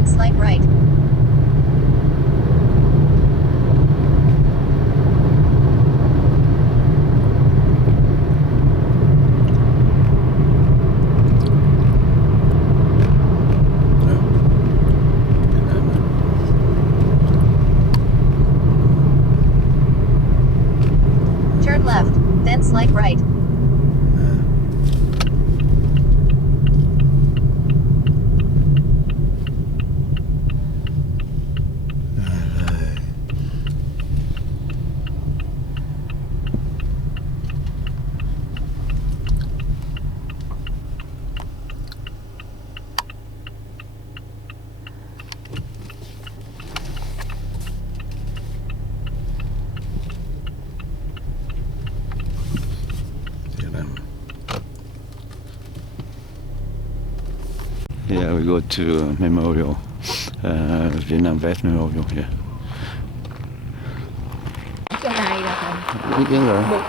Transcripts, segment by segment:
then slight right. Turn left, then slight right. Yeah, we go to Memorial, Vietnam Vet Memorial here. Cái này là Biết rồi. một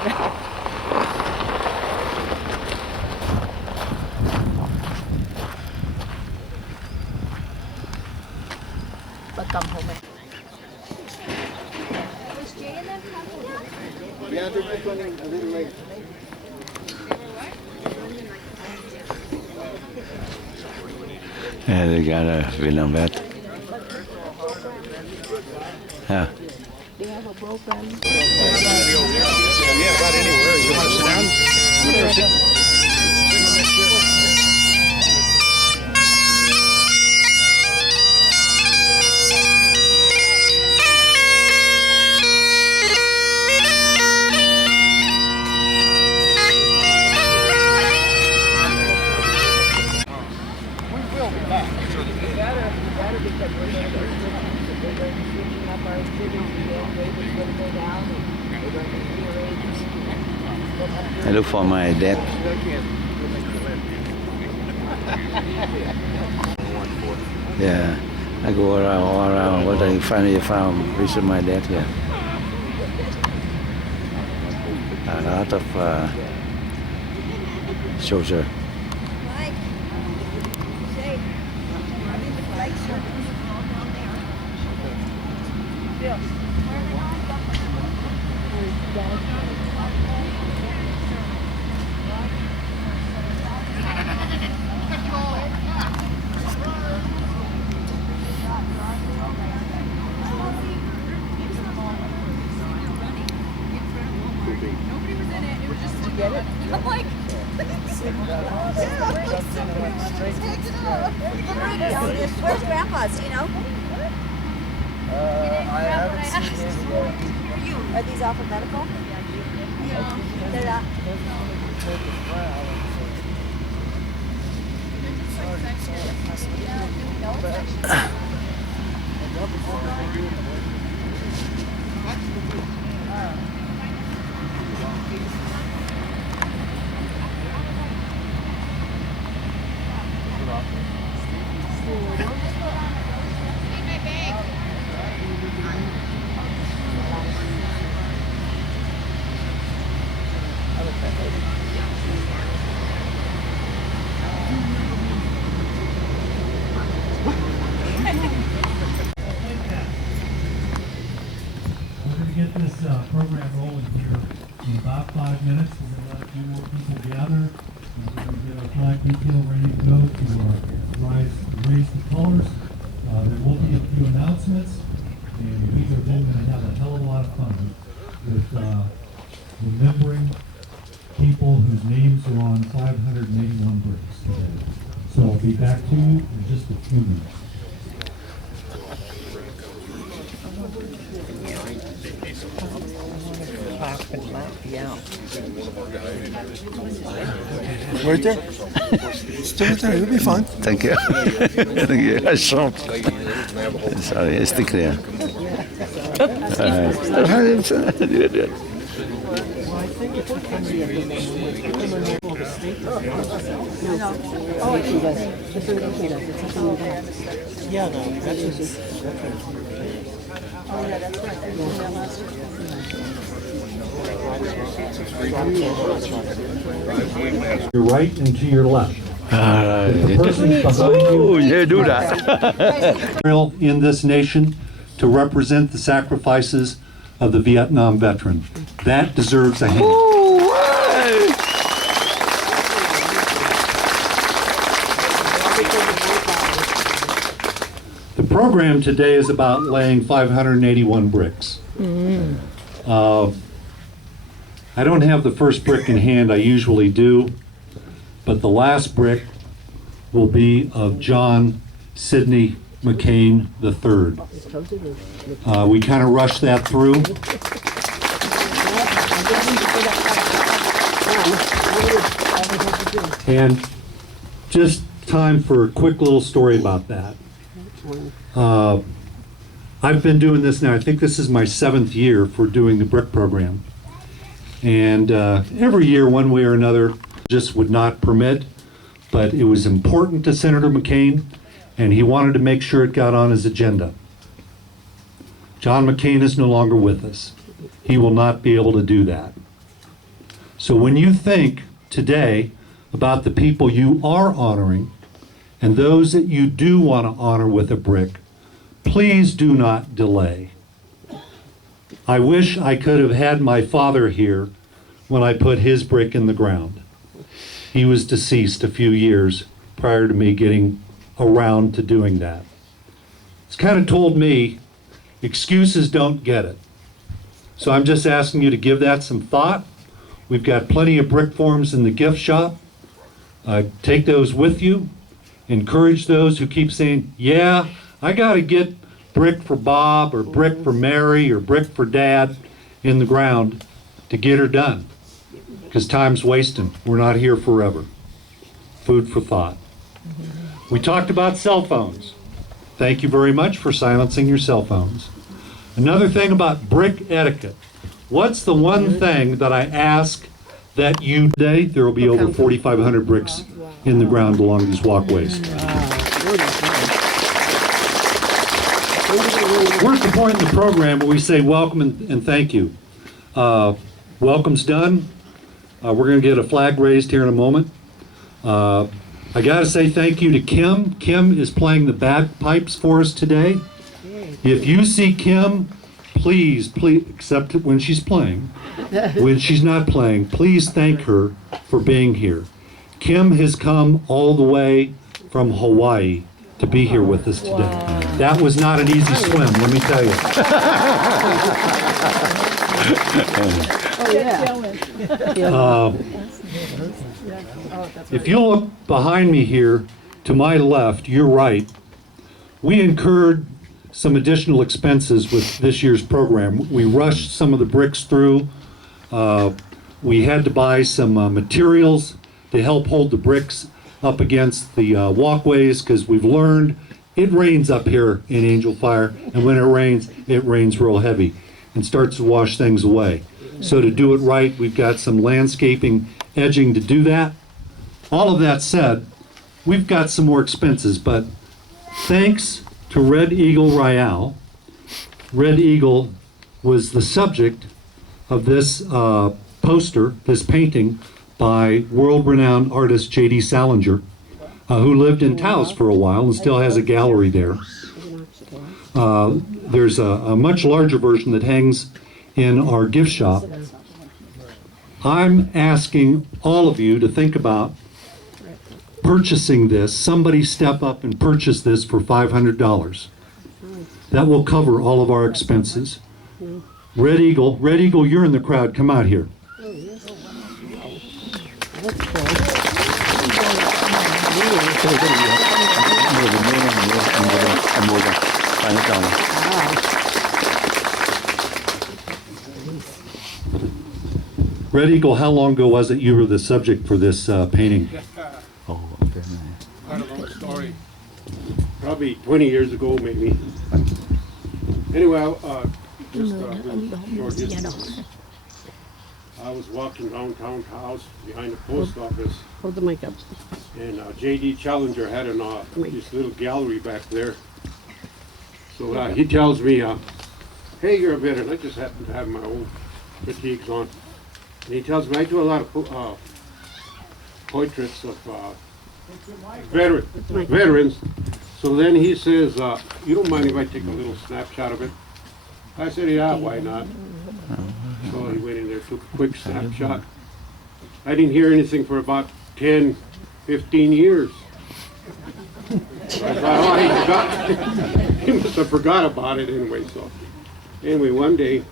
bà cầm hộ mình. Yeah, they're just running a little late. Yeah, they got a Vietnam Vet. Yeah. Do you have a program? Yeah, about anywhere. You want to sit down? I look for my dad. Yeah, I go around, all around. What I finally found, visit my dad here. A lot of soldier. Get it? I'm like, where's Grandpa's, do you know? I haven't seen him. Are these alphabetical? They're not. We're going to get this program rolling here in about 5 minutes. We're going to let a few more people gather. We're going to get our flag detail ready to go to raise the colors. There will be a few announcements, and we are then going to have a hell of a lot of fun with remembering people whose names are on 581 bricks today. So I'll be back to you in just a few minutes. Right there? Still right there. It'll be fun. Thank you. Thank you. I shan't. Sorry, stick there. Yeah, no, that's Your right and to your left. Alright. Person behind you Oh, yeah, do that. memorial in this nation to represent the sacrifices of the Vietnam veteran. That deserves a hand. The program today is about laying 581 bricks. I don't have the first brick in hand, I usually do, but the last brick will be of John Sidney McCain III. We kind of rushed that through. And just time for a quick little story about that. I've been doing this now, I think this is my 7th year for doing the brick program. And every year, one way or another, just would not permit, but it was important to Senator McCain, and he wanted to make sure it got on his agenda. John McCain is no longer with us. He will not be able to do that. So when you think today about the people you are honoring and those that you do want to honor with a brick, please do not delay. I wish I could have had my father here when I put his brick in the ground. He was deceased a few years prior to me getting around to doing that. It's kind of told me, excuses don't get it. So I'm just asking you to give that some thought. We've got plenty of brick forms in the gift shop. Take those with you. Encourage those who keep saying, yeah, I got to get brick for Bob or brick for Mary or brick for Dad in the ground to get her done. Because time's wasting. We're not here forever. Food for thought. We talked about cell phones. Thank you very much for silencing your cell phones. Another thing about brick etiquette. What's the one thing that I ask that you today? There will be over 4,500 bricks in the ground along these walkways. We're at the point in the program where we say welcome and thank you. Welcome's done. We're going to get a flag raised here in a moment. I got to say thank you to Kim. Kim is playing the bagpipes for us today. If you see Kim, please, except when she's playing, when she's not playing, please thank her for being here. Kim has come all the way from Hawaii to be here with us today. That was not an easy swim, let me tell you. If you look behind me here, to my left, you're right. We incurred some additional expenses with this year's program. We rushed some of the bricks through. We had to buy some materials to help hold the bricks up against the walkways, because we've learned it rains up here in Angel Fire, and when it rains real heavy and starts to wash things away. So to do it right, we've got some landscaping edging to do that. All of that said, we've got some more expenses, but thanks to Red Eagle Royale, Red Eagle was the subject of this poster, this painting by world-renowned artist J.D. Salinger, who lived in Taos for a while and still has a gallery there. There's a much larger version that hangs in our gift shop. I'm asking all of you to think about purchasing this. Somebody step up and purchase this for $500. That will cover all of our expenses. Red Eagle, you're in the crowd. Come out here. Red Eagle, how long ago was it you were the subject for this painting? Quite a long story. Probably 20 years ago, maybe. Anyway, just short history. I was walking downtown Taos behind the post office, Hold the mic up. and J.D. Challenger had this little gallery back there. So he tells me, hey, you're a veteran. I just happen to have my own fatigues on. And he tells me I do a lot of portraits of veterans. So then he says, you don't mind if I take a little snapshot of it? I said, yeah, why not? So he went in there, took a quick snapshot. I didn't hear anything for about 10, 15 years. I thought, oh, he forgot. He must have forgot about it anyway. So anyway, one day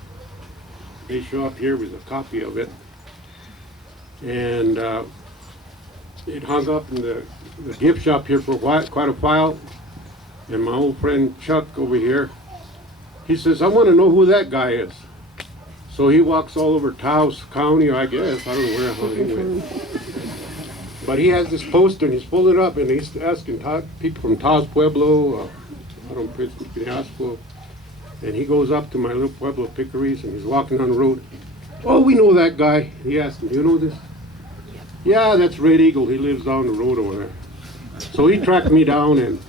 they show up here with a copy of it, and it hung up in the gift shop here for quite a while. And my old friend Chuck over here, he says, I want to know who that guy is. So he walks all over Taos County, I guess. I don't know where he went. But he has this poster, and he's pulled it up, and he's asking people from Taos Pueblo, I don't know, Pinasco. And he goes up to my little Pueblo Pickeries, and he's walking on the road. Oh, we know that guy. He asked him, do you know this? Yeah, that's Red Eagle. He lives down the road over there. So he tracked me down, and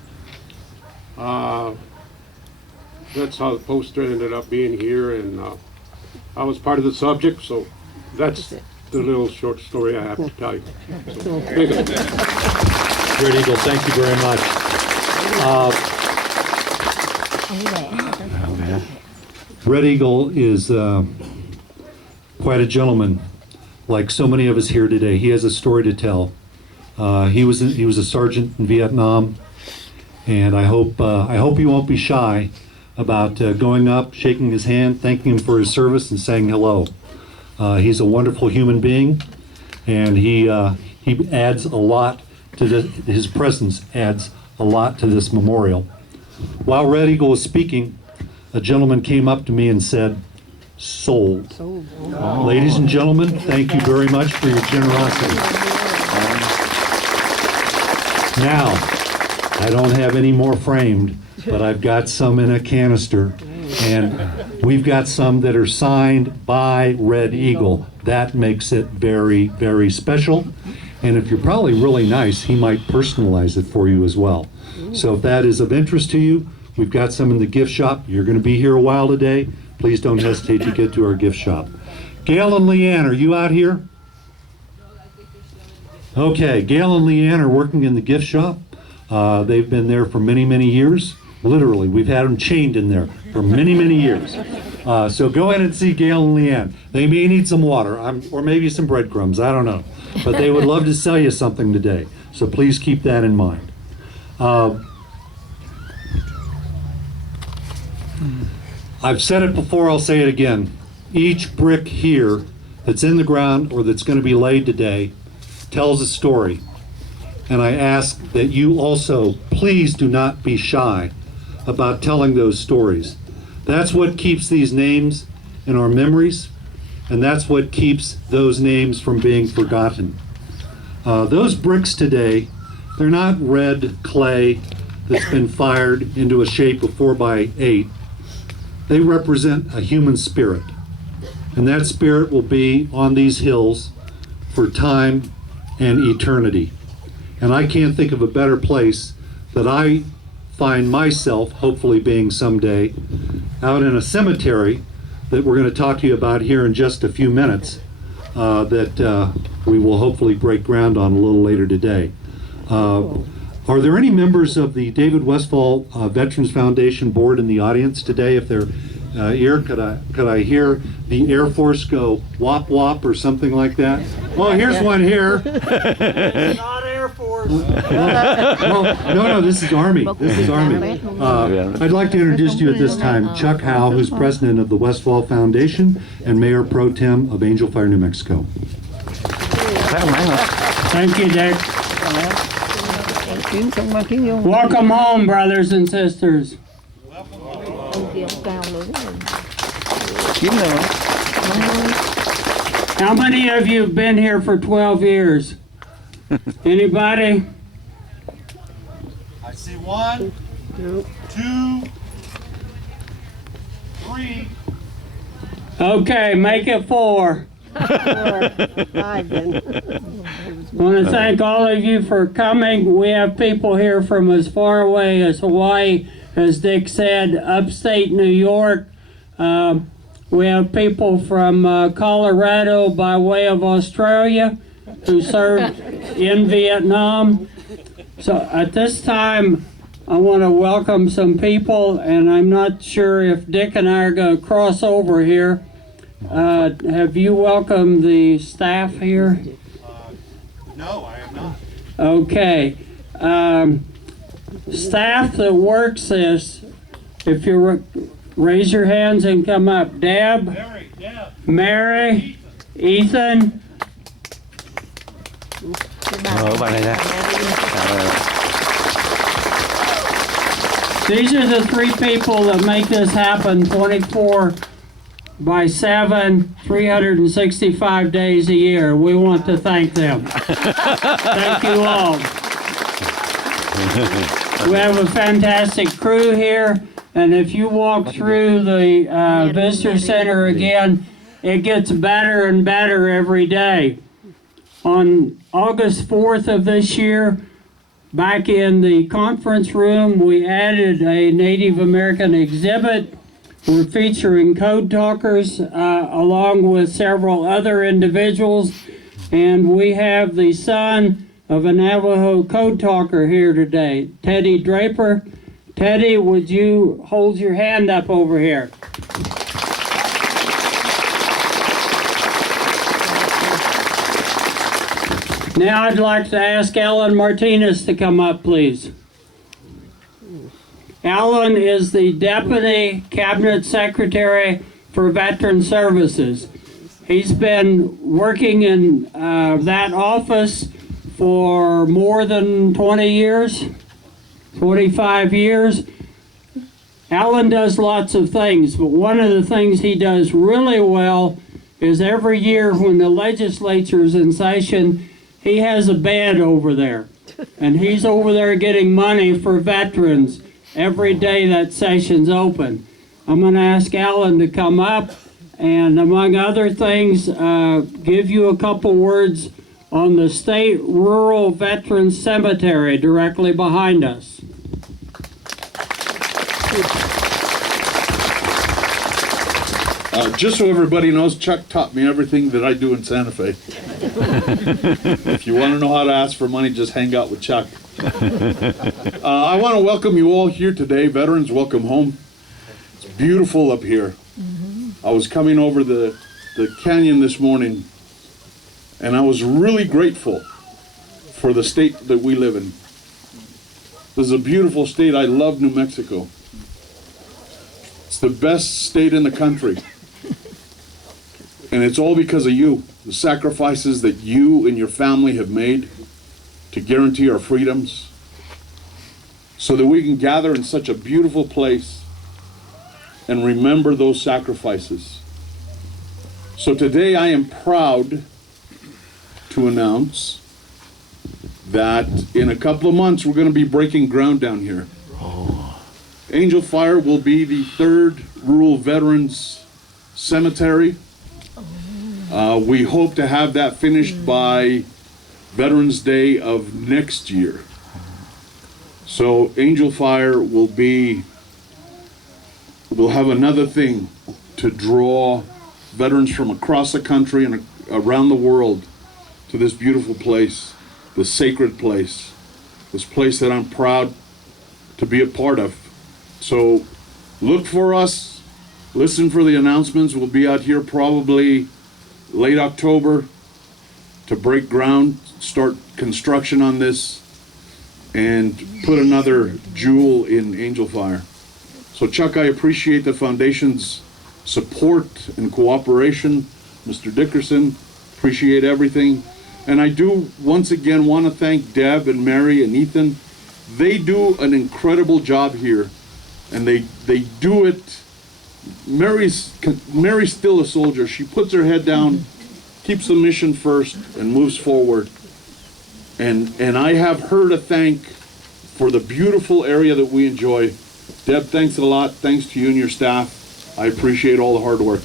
that's how the poster ended up being here, and I was part of the subject, so that's the little short story I have to tell you. So, thank you. Red Eagle, thank you very much. Red Eagle is quite a gentleman, like so many of us here today. He has a story to tell. He was a sergeant in Vietnam, and I hope you won't be shy about going up, shaking his hand, thanking him for his service, and saying hello. He's a wonderful human being, and he adds a lot to his presence adds a lot to this memorial. While Red Eagle was speaking, a gentleman came up to me and said, "Sold." Ladies and gentlemen, thank you very much for your generosity. Now, I don't have any more framed, but I've got some in a canister, and we've got some that are signed by Red Eagle. That makes it very, very special. And if you're probably really nice, he might personalize it for you as well. So if that is of interest to you, we've got some in the gift shop. You're going to be here a while today. Please don't hesitate to get to our gift shop. Gail and Leanne, are you out here? Okay, Gail and Leanne are working in the gift shop. They've been there for many, many years. Literally, we've had them chained in there for many, many years. So go in and see Gail and Leanne. They may need some water, or maybe some breadcrumbs, I don't know. But they would love to sell you something today. So please keep that in mind. I've said it before, I'll say it again. Each brick here that's in the ground or that's going to be laid today tells a story. And I ask that you also, please do not be shy about telling those stories. That's what keeps these names in our memories, and that's what keeps those names from being forgotten. Those bricks today, they're not red clay that's been fired into a shape of 4x8. They represent a human spirit, and that spirit will be on these hills for time and eternity. And I can't think of a better place that I find myself hopefully being someday, out in a cemetery that we're going to talk to you about here in just a few minutes, that we will hopefully break ground on a little later today. Are there any members of the David Westfall Veterans Foundation board in the audience today? If they're here, could I hear the Air Force go wop wop or something like that? Well, here's one here. Not Air Force. No, this is Army. This is Army. I'd like to introduce to you at this time Chuck Howe, who's president of the Westfall Foundation and Mayor Pro Tem of Angel Fire, New Mexico. Thank you, Dick. Welcome home, brothers and sisters. How many of you have been here for 12 years? Anybody? I see 1, 2, 3. Okay, make it 4. Want to thank all of you for coming. We have people here from as far away as Hawaii, as Dick said, upstate New York. We have people from Colorado by way of Australia who served in Vietnam. So at this time, I want to welcome some people, and I'm not sure if Dick and I are going to cross over here. Have you welcomed the staff here? No, I am not. Okay. Staff that works this, if you raise your hands and come up. Deb, Mary, Ethan. Bạn này nè. These are the three people that make this happen 24/7, 365 days a year. We want to thank them. Thank you all. We have a fantastic crew here, and if you walk through the visitor center again, it gets better and better every day. On August 4th of this year, back in the conference room, we added a Native American exhibit. We're featuring code talkers along with several other individuals, and we have the son of a Navajo code talker here today, Teddy Draper. Teddy, would you hold your hand up over here? Now I'd like to ask Alan Martinez to come up, please. Alan is the Deputy Cabinet Secretary for Veteran Services. He's been working in that office for more than 20 years, 25 years. Alan does lots of things, but one of the things he does really well is every year when the legislature is in session, he has a bed over there, and he's over there getting money for veterans every day that session's open. I'm going to ask Alan to come up and, among other things, give you a couple words on the State Rural Veterans Cemetery directly behind us. Just so everybody knows, Chuck taught me everything that I do in Santa Fe. If you want to know how to ask for money, just hang out with Chuck. I want to welcome you all here today. Veterans, welcome home. It's beautiful up here. I was coming over the canyon this morning, and I was really grateful for the state that we live in. This is a beautiful state. I love New Mexico. It's the best state in the country. And it's all because of you, the sacrifices that you and your family have made to guarantee our freedoms, so that we can gather in such a beautiful place and remember those sacrifices. So today I am proud to announce that in a couple of months we're going to be breaking ground down here. Angel Fire will be the third rural veterans cemetery. We hope to have that finished by Veterans Day of next year. So Angel Fire will have another thing to draw veterans from across the country and around the world to this beautiful place, this sacred place, this place that I'm proud to be a part of. So look for us, listen for the announcements. We'll be out here probably late October to break ground, start construction on this, and put another jewel in Angel Fire. So Chuck, I appreciate the foundation's support and cooperation. Mr. Dickerson, appreciate everything. And I do once again want to thank Deb and Mary and Ethan. They do an incredible job here, and they do it. Mary's still a soldier. She puts her head down, keeps the mission first, and moves forward. And I have her to thank for the beautiful area that we enjoy. Deb, thanks a lot. Thanks to you and your staff. I appreciate all the hard work.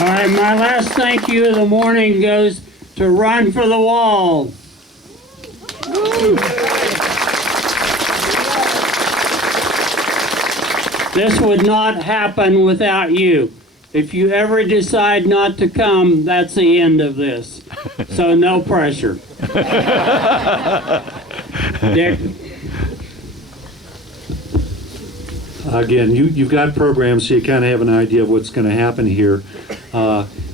All right, my last thank you of the morning goes to Run for the Wall. This would not happen without you. If you ever decide not to come, that's the end of this. so no pressure. Dick? Again, you've got programs, so you kind of have an idea of what's going to happen here.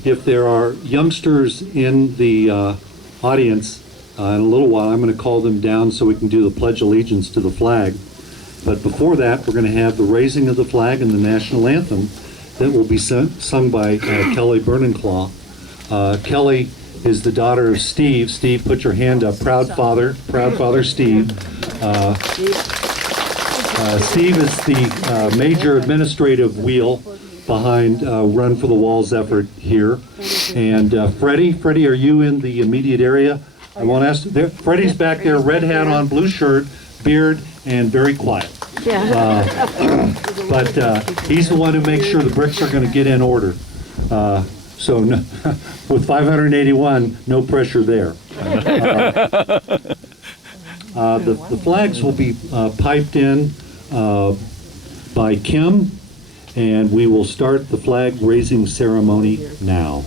If there are youngsters in the audience, in a little while, I'm going to call them down so we can do the Pledge of Allegiance to the flag. But before that, we're going to have the raising of the flag and the national anthem that will be sung by Kelly Burnenclaw. Kelly is the daughter of Steve. Steve, put your hand up. Proud father Steve. Steve is the major administrative wheel behind Run for the Walls effort here. And Freddie, are you in the immediate area? I won't ask. Freddie's back there, red hat on, blue shirt, beard, and very quiet. But he's the one who makes sure the bricks are going to get in order. So no, with 581, no pressure there. The flags will be piped in by Kim, and we will start the flag raising ceremony now.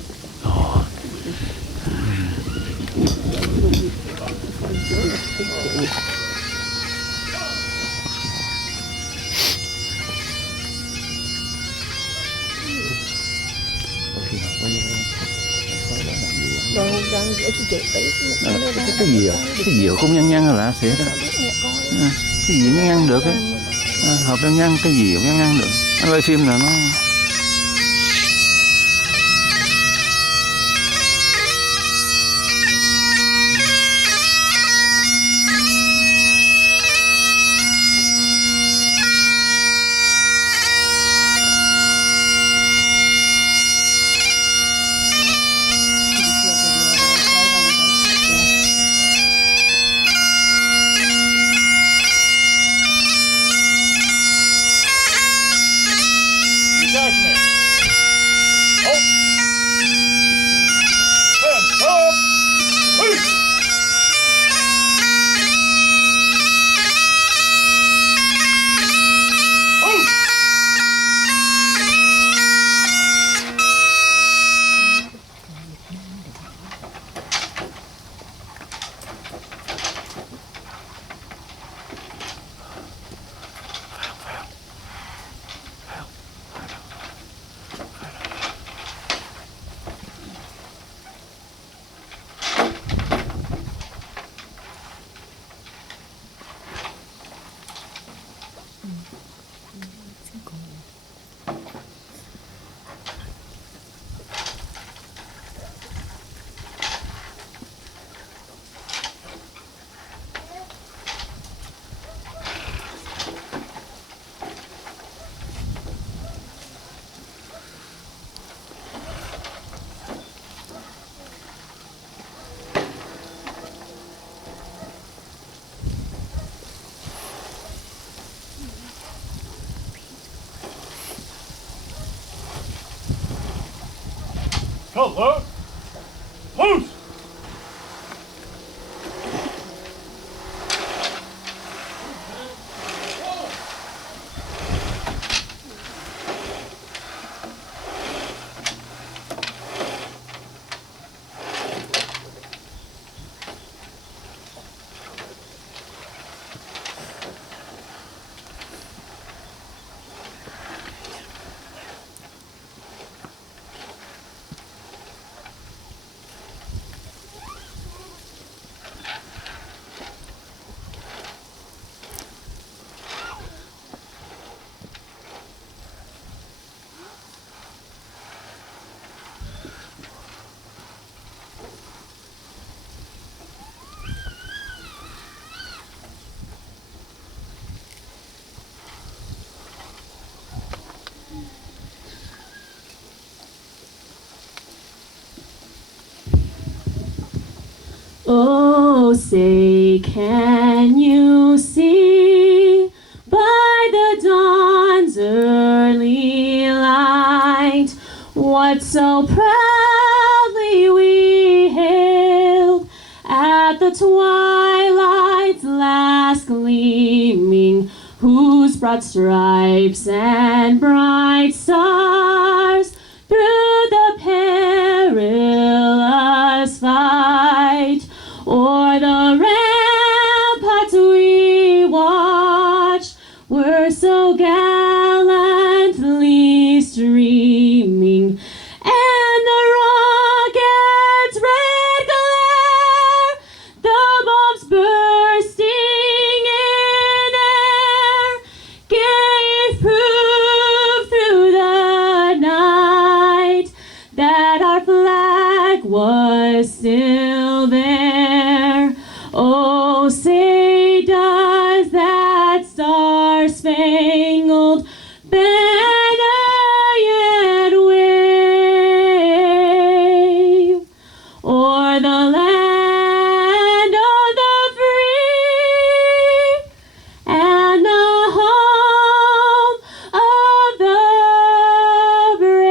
Cái gì không nhăn nhăn là sẽ đó. Cái gì nhăn nhăn được ấy. Hợp nhăn nhăn, cái gì cũng nhăn nhăn được. Anh quay phim là nó Hello? Loose! Oh, say, can you see by the dawn's early light what so proudly we hailed at the twilight's last gleaming, whose broad stripes and bright stars through the perilous fight light, o'er the ramparts we watched were so gallantly streaming, and the rocket's red glare, the bombs bursting in air, gave proof through the night that our flag was still there. Oh, say does that star-spangled banner yet wave o'er the land of the free and the home of the brave.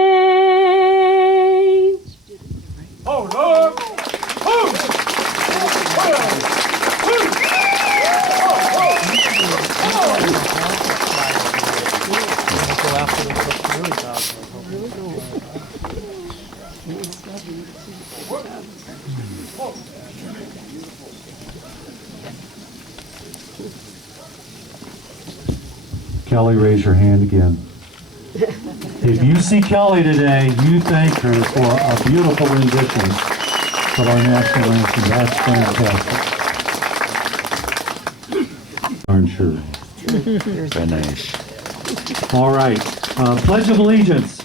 Kelly, raise your hand again. If you see Kelly today, you thank her for a beautiful rendition of our national anthem. That's fantastic. Aren't sure. Very nice. All right, Pledge of Allegiance.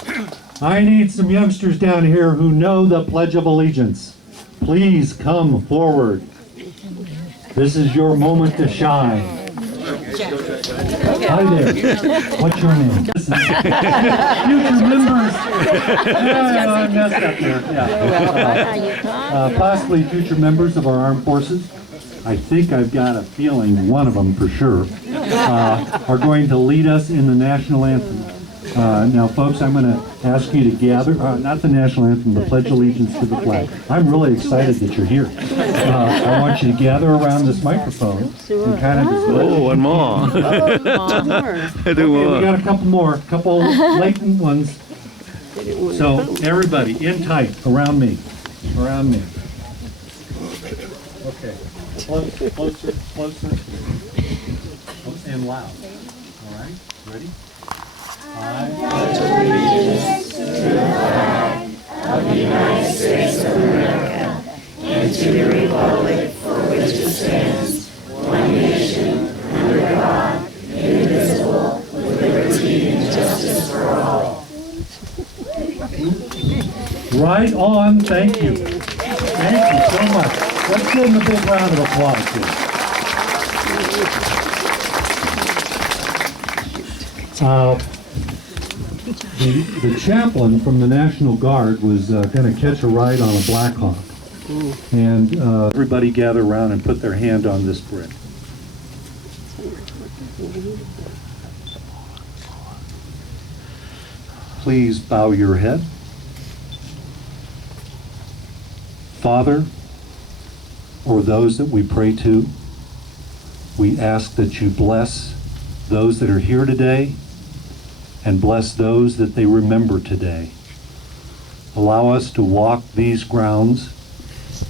I need some youngsters down here who know the Pledge of Allegiance. Please come forward. This is your moment to shine. Hi there. What's your name? Future members. Yeah, I messed up there. Yeah. Possibly future members of our armed forces. I think I've got a feeling one of them for sure are going to lead us in the national anthem. Now, folks, I'm going to ask you to gather, not the national anthem, but pledge allegiance to the flag. I'm really excited that you're here. I want you to gather around this microphone and kind of just let Oh, one more. Two Okay, we more. got a couple latent ones. So, everybody, in tight, around me. Around me. Okay. Closer, closer. And loud. All right, ready? I pledge allegiance to the flag of the United States of America and to the republic for which it stands, one nation, under God, indivisible, with liberty and justice for all. Right on, thank you. Thank you so much. Let's give them a big round of applause here. The chaplain from the National Guard was going to catch a ride on a Black Hawk. And everybody gather around and put their hand on this brick. Please bow your head. Father, or those that we pray to, we ask that you bless those that are here today and bless those that they remember today. Allow us to walk these grounds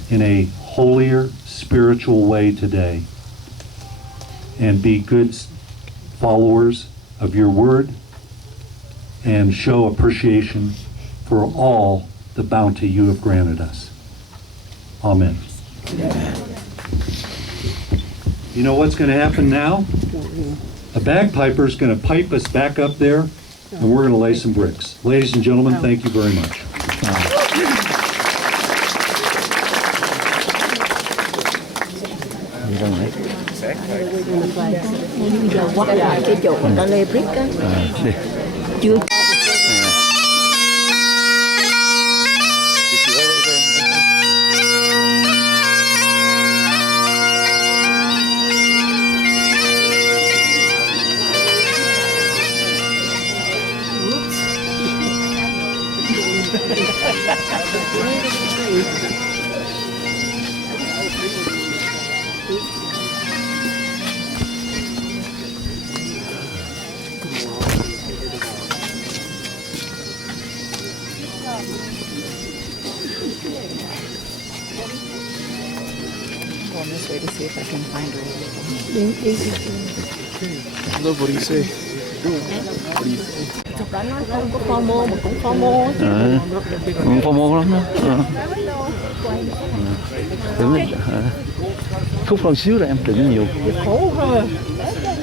in a holier, spiritual way today and be good followers of your word and show appreciation for all the bounty you have granted us. Amen. You know what's going to happen now? A bagpiper is going to pipe us back up there, and we're going to lay some bricks. Ladies and gentlemen, thank you very much. Giờ quay lại cái chỗ người ta lê brick á. Chưa on this way to see if I can find her. Look, what do you say? Thực ra nó không có FOMO mà cũng FOMO. Cũng FOMO lắm đó. Khúc con xíu là em đừng nhiều. Khổ hơn.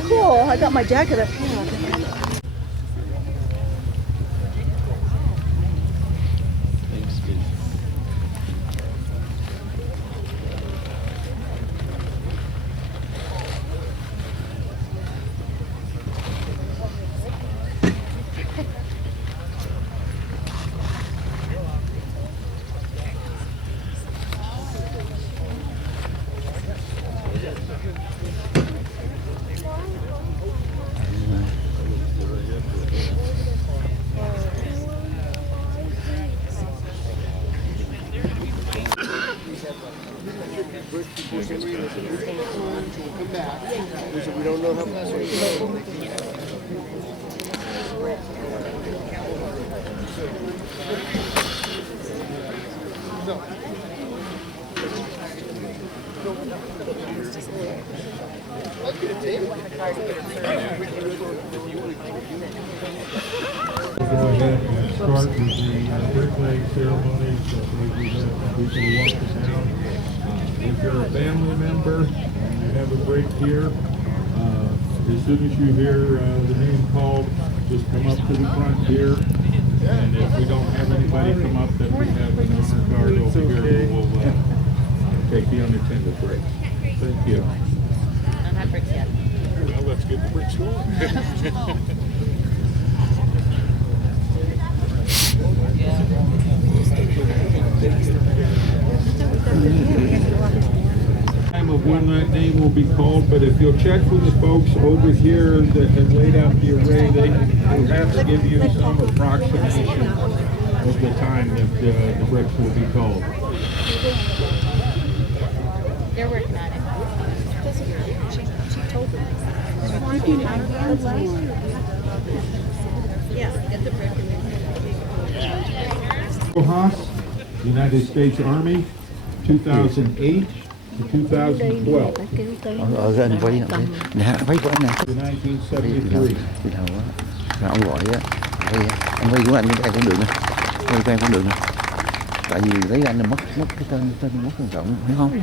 Cool, I got my jacket up here. Go ahead and start with the bricklaying ceremony. So we have people walk us down. If you're a family member and you have a break here, as soon as you hear the name called, just come up to the front here. And if we don't have anybody come up, then we have an honor guard over here who will take the unattended break. Thank you. Well, let's get the bricks going. Time of when that name will be called, but if you'll check with the folks over here that have laid out the array, they will have to give you some approximation of the time that the bricks will be called. They're working on it. She told them. Yeah, get the brick. Haas, United States Army, 2008 to 2012. Ở gần vây nè, vây của anh nè. To 1973. Thì nào á, ông gọi á, anh vây của anh cũng được nè, vây của em cũng được nè. Tại vì lấy anh là mất cái tên mất quan trọng, hiểu không?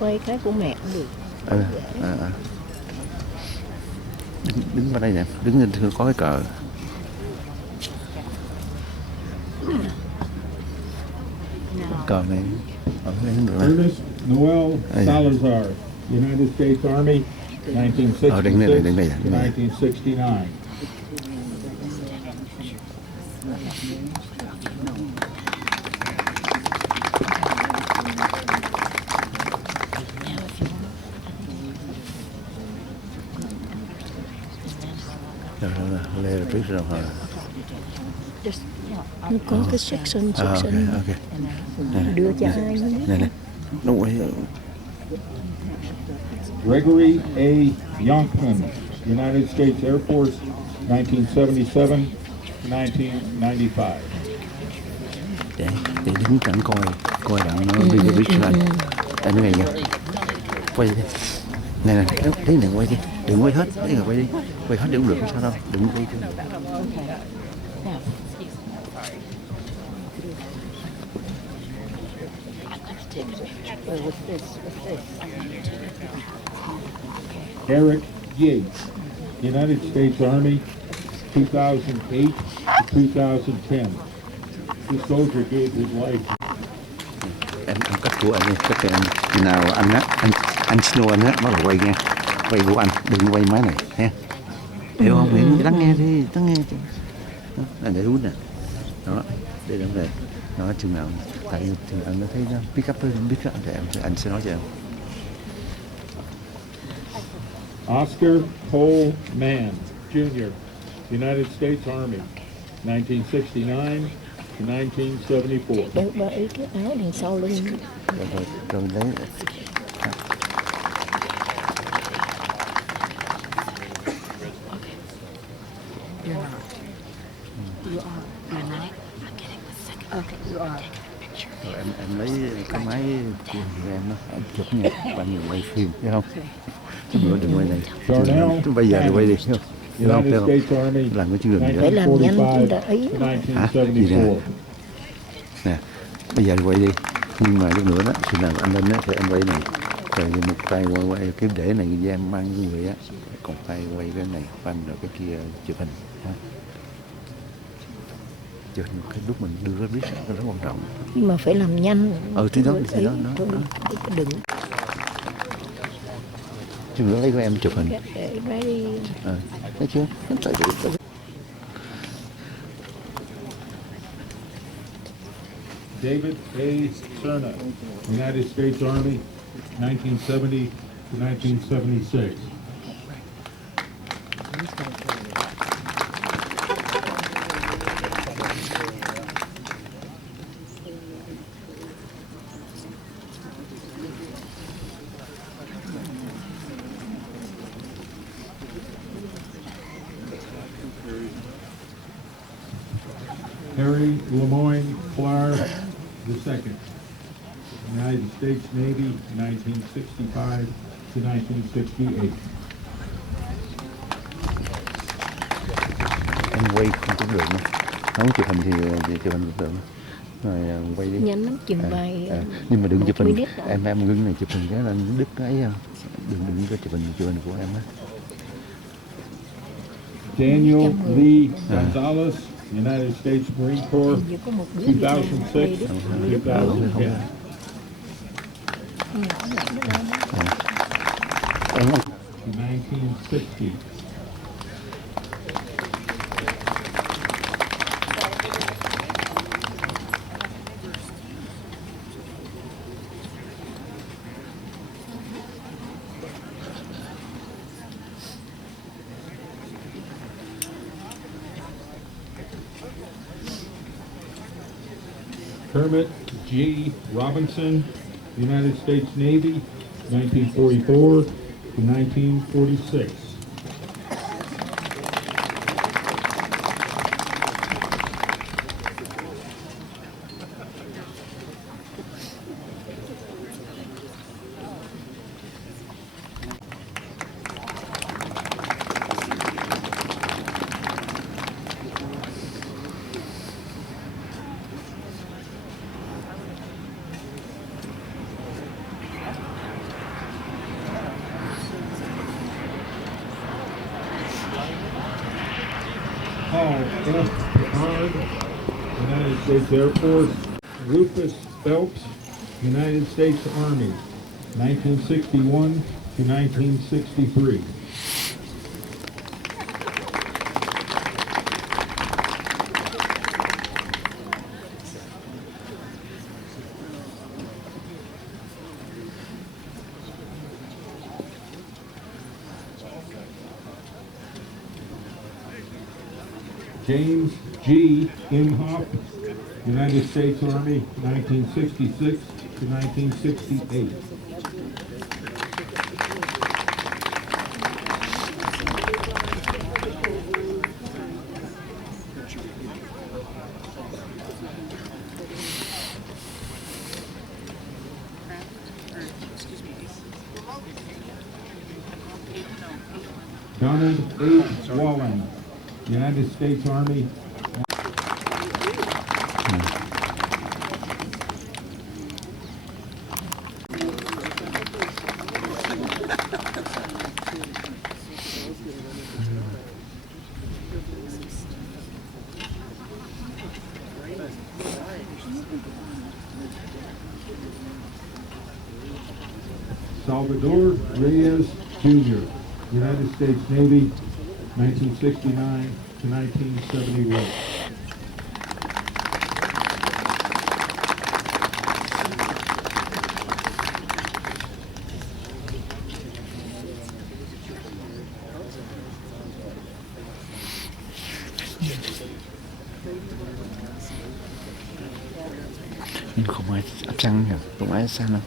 Quay cái của mẹ cũng được. Đứng vào đây nè, đứng lên có cái cờ. Cờ này ở đây cũng được. Ernest Noel Salazar, United States Army, 1966 to 1969. Lê là trước rồi hả? Có cái section. Okay. Đưa cho ai nữa. Nè. Đúng rồi. Gregory A. Yonkman, United States Air Force, 1977 to 1995. Để đứng cạnh coi đặng nó biết lên. Anh nói này kìa. Quay đi. Nè, thấy nè quay đi. Đừng quay hết, thấy rồi quay đi. Quay hết cũng được, không sao đâu. Đừng quay chứ. Eric Yates, United States Army, 2008 to 2010. This soldier gave his life. Em cắt của anh đi, cắt em. Nào anh Snow anh á, bắt đầu quay nha. Quay của anh, đừng quay máy này, ha. Hiểu không? Hiểu, lắng nghe đi, lắng nghe. Đó, anh để rút nè. Đó, để đóng đây. Đó, chừng nào, tại chừng anh nó thấy nó pick up lên, pick up thì anh sẽ nói cho em. Oscar Cole Mann, Jr., United States Army, 1969 to 1974. Đeo ba ý cái áo đằng sau lưng. Rồi lấy. You're not. You're not. I'm getting the second. Okay, you are. Rồi em lấy cái máy của em đó, em chụp nha, bạn nhiều quay phim, thấy không? Chút nữa đừng quay này. Bây giờ thì quay đi, thấy không? Thấy không? Thấy không? Làm cái chương trình Phải đó. làm nhanh chứ đã ý. Hả? Gì nè? Nè, bây giờ thì quay đi. Nhưng mà lúc nữa đó, khi nào anh lên á thì em quay này. Rồi một tay quay cái để này ra em mang cái người á. Còn tay quay cái này, phanh rồi cái kia chụp hình. Ha? Chụp hình cái lúc mình đưa cái biết nó rất quan trọng. Nhưng mà phải làm nhanh. Thì đó, thì đó, Thôi, đừng. Chứ nữa lấy của em chụp hình. Để máy đi. Thấy chưa? David A. Cerna, United States Army, 1970 to 1976. Harry Lemoyne Clark II, United States Navy, 1965 to 1968. Em quay không cũng được nữa. Không chụp hình thì chụp hình cũng được. Rồi quay đi. Nhanh lắm, chừng vài. Nhưng mà đừng chụp hình. minute rồi. Em ngưng này chụp hình cái là đứt cái ấy. Đừng có chụp hình của em á. Daniel Lee Gonzalez, United States Marine Corps, Chỉ có một đứa Việt Nam 2006 quay to 2010. Em không? 1960. Kermit G. Robinson, United States Navy, 1944 to 1946. Paul F. Bernard, United States Air Force. Rufus Phelps, United States Army, 1961 to 1963. James G. Imhoff, United States Army, 1966 to 1968. Donald H. Wallen, United States Army. Salvador Reyes Jr., United States Navy, 1969 to 1971. Nhưng không ai áp xăng nhỉ? Không ai áp xăng đâu.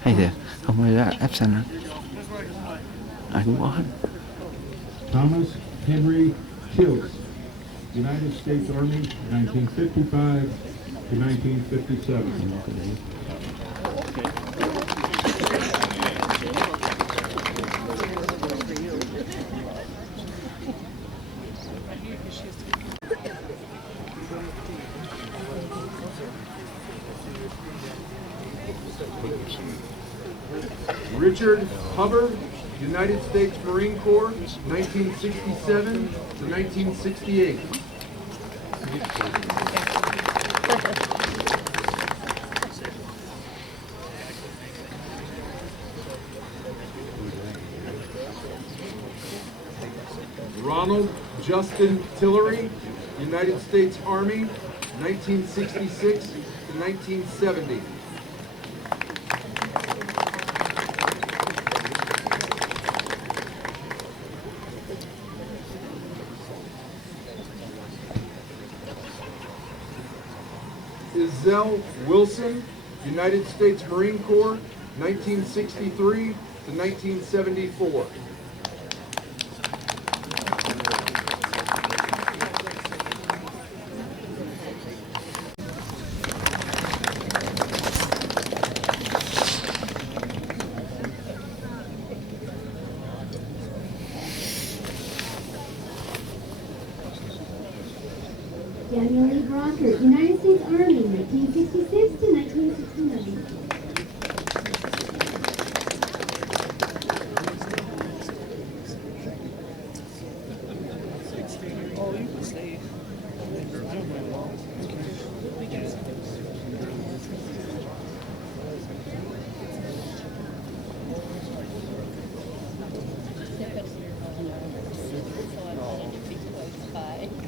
Hay thế? Không ai ra áp xăng đâu. Ai cũng có hết. Thomas Henry Schultz, United States Army, 1955 to 1957. Richard Hubbard, United States Marine Corps, 1967 to 1968. Ronald Justin Tillery, United States Army, 1966 to 1970. Izell Wilson, United States Marine Corps, 1963 to 1974. Daniel Lee Brocker, United States Army, 1966 to 1969.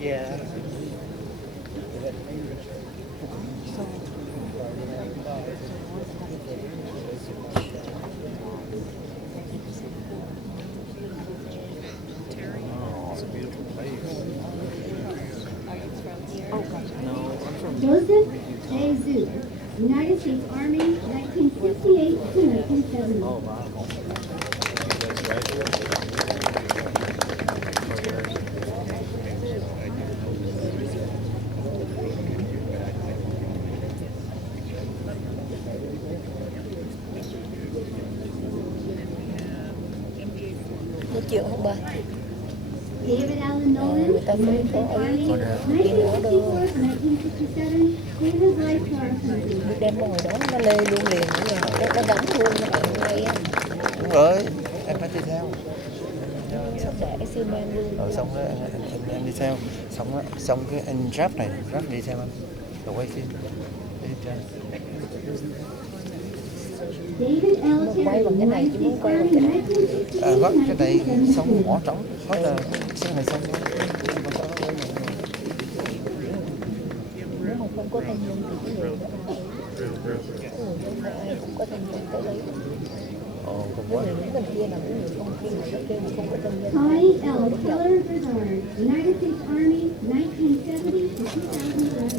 Yeah. Joseph J. Zoo, United States Army, 1968 to 1970. Nói chuyện không bà? David Allen Nolan, United States Army, 1964 to 1967, gave his life to our country. Đem ngồi đó nó lê luôn liền, nó gắn luôn nó ở ngay á. Đúng rồi, em phải đi theo. Xong rồi X-Men luôn. Rồi xong đó anh đi theo, xong cái anh rap đi theo anh, rồi quay phim đi chơi. David L. Quay bằng cái này chỉ muốn quay bằng cái này. Gót cái này xong bỏ trống, hết là cái này xong rồi. Nếu mà không có thanh niên thì cái người đó không phải ai cũng có thanh niên tới đấy. Không có người đứng bên kia là cái người không kia người kêu mà không có thanh niên. Connie L. Keller Bernard, United States Army, 1970 to 2011.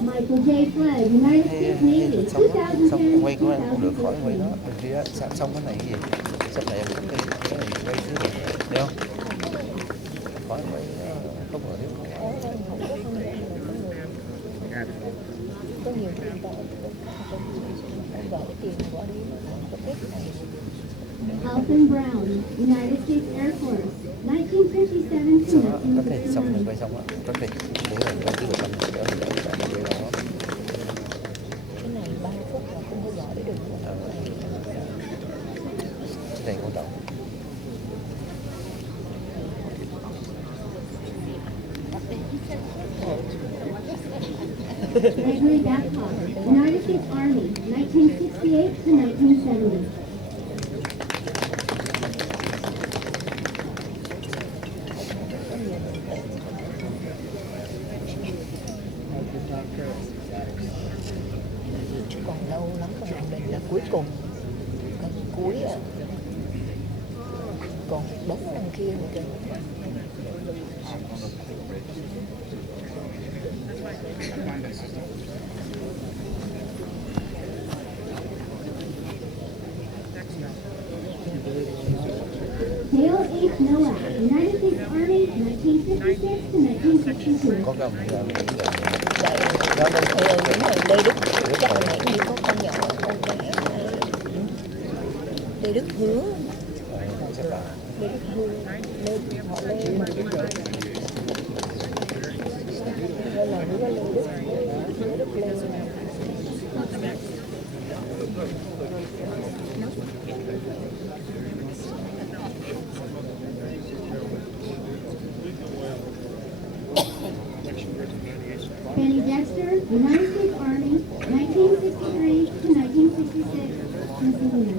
Michael J. Flood, United States Navy, 2010 xong quay của anh cũng được, khỏi quay 2007. đó bên kia xong cái này cái gì sắp này em cũng đi cái này quay chứ được không, khỏi quay không ở đấy. Có nhiều người ta không gọi tiền qua đi có biết này. Alton Brown, United States Air Force, 1957 to Có thể xong rồi 1960. quay xong á, có thể để rồi quay cứ được làm đỡ quay đó. Cái này 3 phút là không có gọi để được. Cái này quan trọng. Gregory Babcock, United States Army, 1968 to 1970. Còn lâu lắm rồi, mình là cuối cùng, gần cuối à. Còn 4 năm đằng kia này kìa. Dale H. Noah, United States Army, 1956 to 1962. Có cái ông Rồi mình đúng rồi, Lê Đức, chắc hồi nãy như có con nhỏ, con bé. Lê Đức Hướng. Lê Đức Hướng, họ Lê mà cũng vậy. Đây là đứa Lê Đức, Lê Đức Lê. Benny Dexter, United States Army, 1963 to 1966, Pennsylvania.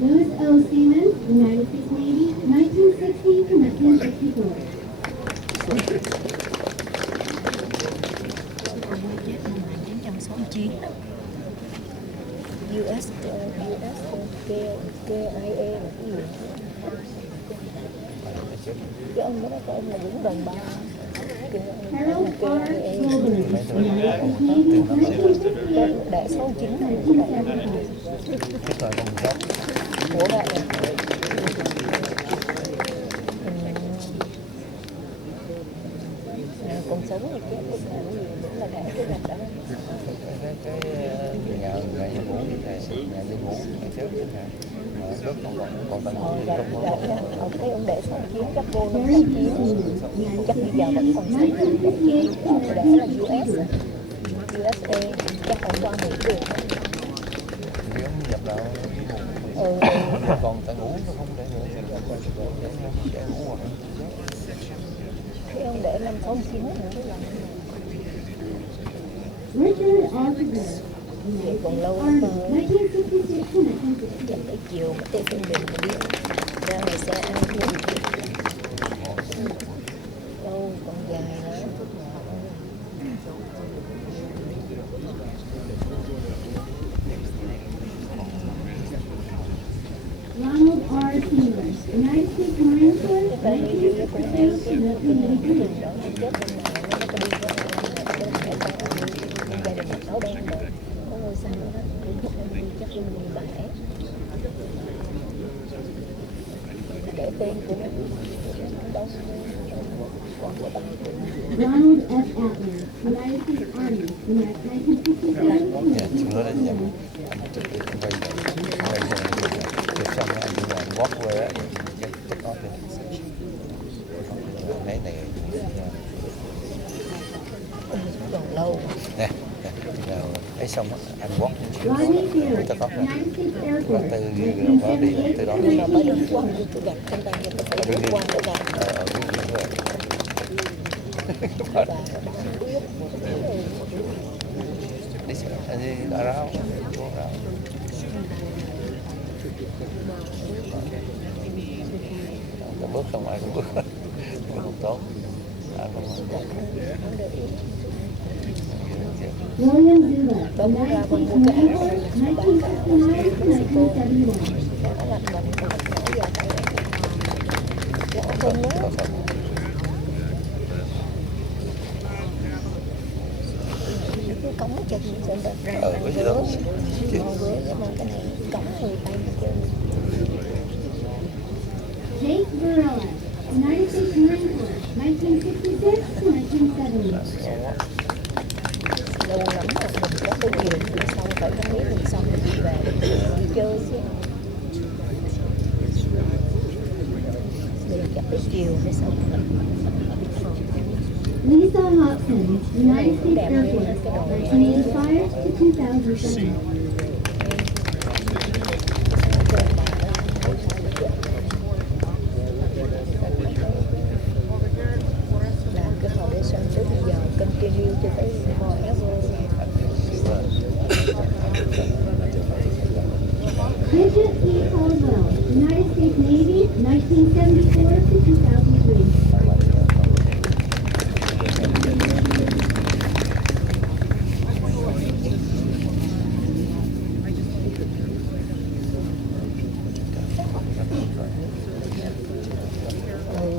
Louis O. Siemens, United States Navy, 1960 to 1964. US KIA là cái gì? Cái ông đó cái ông là đứng đồng ba. Harold R. Wilbur, United States Navy, 1968 Đại số 9 này của bạn này. Còn sống thì chết cũng là gì cũng là để cái gạch đó. cái nhà ngủ này, nhà đi ngủ ngày trước chứ hả? Rất còn tận Ông thấy ông để xong chiến chắc vô nó xong chiến chắc bây giờ vẫn còn sống để là USA chắc còn qua Mỹ được. nếu nhập vào còn ta ngủ nó không để nữa để ngủ hoặc Thế ông để 569 nữa là Richard Osborne, United còn States lâu Army, lắm 1966 to 1966. chắc tới chiều mà tới phiên mình mà biết ra ngoài xe ăn uống lâu còn dài nữa. Ronald R. Taylor, United States Marine Corps, 1962 to 1982. Để tên của nó đông Ronald F. Adler, United States Army, 1967 to 1982. chưa đến giờ anh chụp xong anh chỉ làm walk away á chắc nó đi mấy này còn lâu nè ấy xong anh walk Rodney Field, ta tóc này United States Air và Force, từ đó đi từ đó đi mà mới đứng qua cái gạch trong tay người ta phải đứng qua cái gạch đi xe anh đi đã ráo ta bước không ai cũng bước không tốt ai cũng không tốt William Zula, United States Marine Corps, 1969 to 1971. nó lạnh mình còn nổi giờ tay nó không nhớ cái cống chân trên đất ra với gì đó ngồi với cái này cống người tay trên Jake Varela, United States Marine Corps, 1966 to 1970. lâu lắm rồi mình có cái gì mình xong phải cái biết mình xong mình đi về đi chơi chứ mình gặp tới chiều mới xong. Lisa Hobson, United States Air Force, 1985 to 2007. Làm cái foundation tới bây giờ continue cho tới forever. Bridget E. Caldwell, United States States Navy, 1974 to 2003.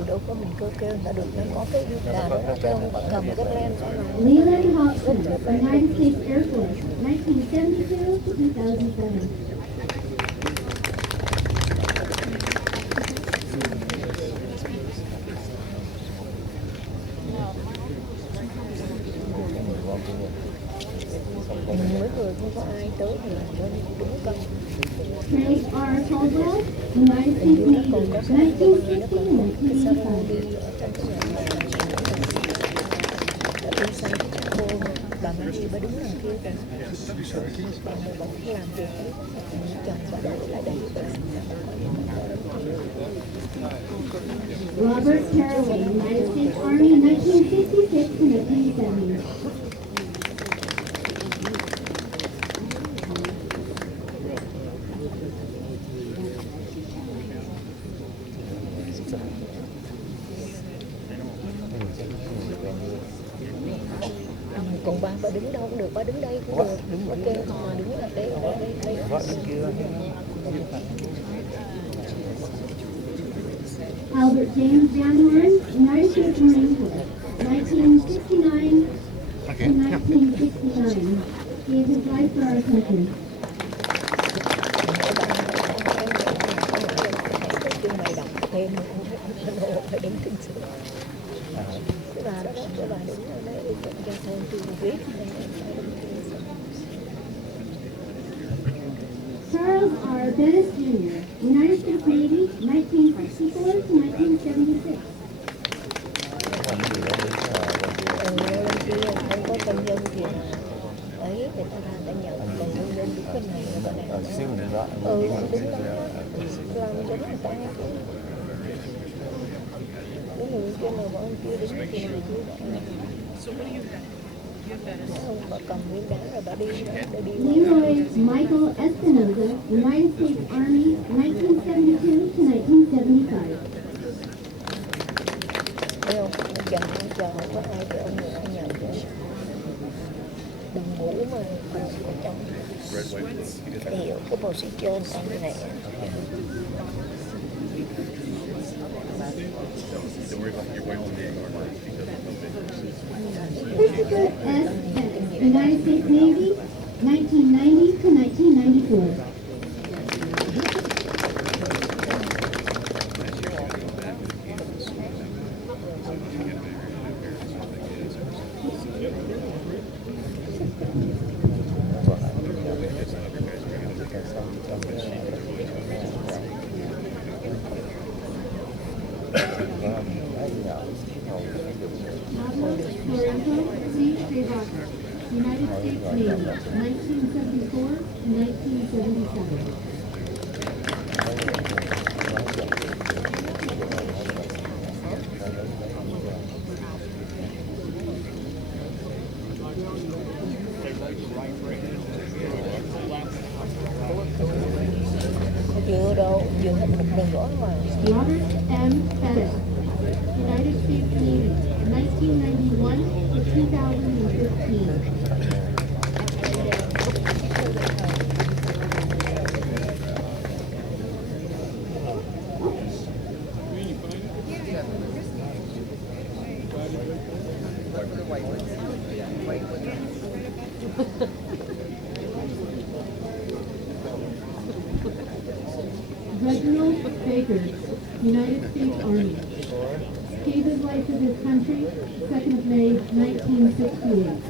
Đâu có mình kêu người ta được, nó có cái đà đó, nó kêu bạn cầm cái len đó. Leland Hobson, United States Air Force, 1972 to 2007. Mấy người không có ai tới thì nó đúng công. Craig R. Caldwell, United States Navy, 1960 to 1985. Bà mới đi, bà đứng đằng kia kìa. Bà mới bỗng làm việc ấy, chồng bà đổ lại đây. Robert Caraway, United States Army, 1966 to 1970. Còn bà đứng đâu cũng được, bà đứng đây cũng được. Ok, đứng ở đây. Albert James Van Horn, United States Marine Corps, 1969 to 1969. Gave his life for our country. Cái này đọc thêm, phải đứng kinh sự. Cái bà đó, cái bà đứng ở đây, cho thêm tôi viết. Charles R. Dennis Jr., United States Navy, 1964 to 1976. Lên kia không có công dân thì ấy người ta ra ta nhận còn công dân đúng cái này mà này. Đúng đó. Làm cho người ta cái người kia mà bọn kia đứng thì này kia đó. Không, bà cầm viên đá rồi bà đi Leroy Michael Espinoza, United States Army, 1972 to 1975. Thấy không? Chờ không có ai thì ông người nhận rồi. Đồng mũ mà cùng ở trong hiểu cái position anh này. Christopher S. Pettis, United States Navy, 1990 to 1994. Lorenzo C. Trevor, United States Navy, 1974 to 1977. Chưa đâu, chưa hết một nửa mà. Robert M. Pettis, United States Navy, 1991 to 2015. Reginald Baker, United States Army. Gave his life to this country, 2nd of May, 1968.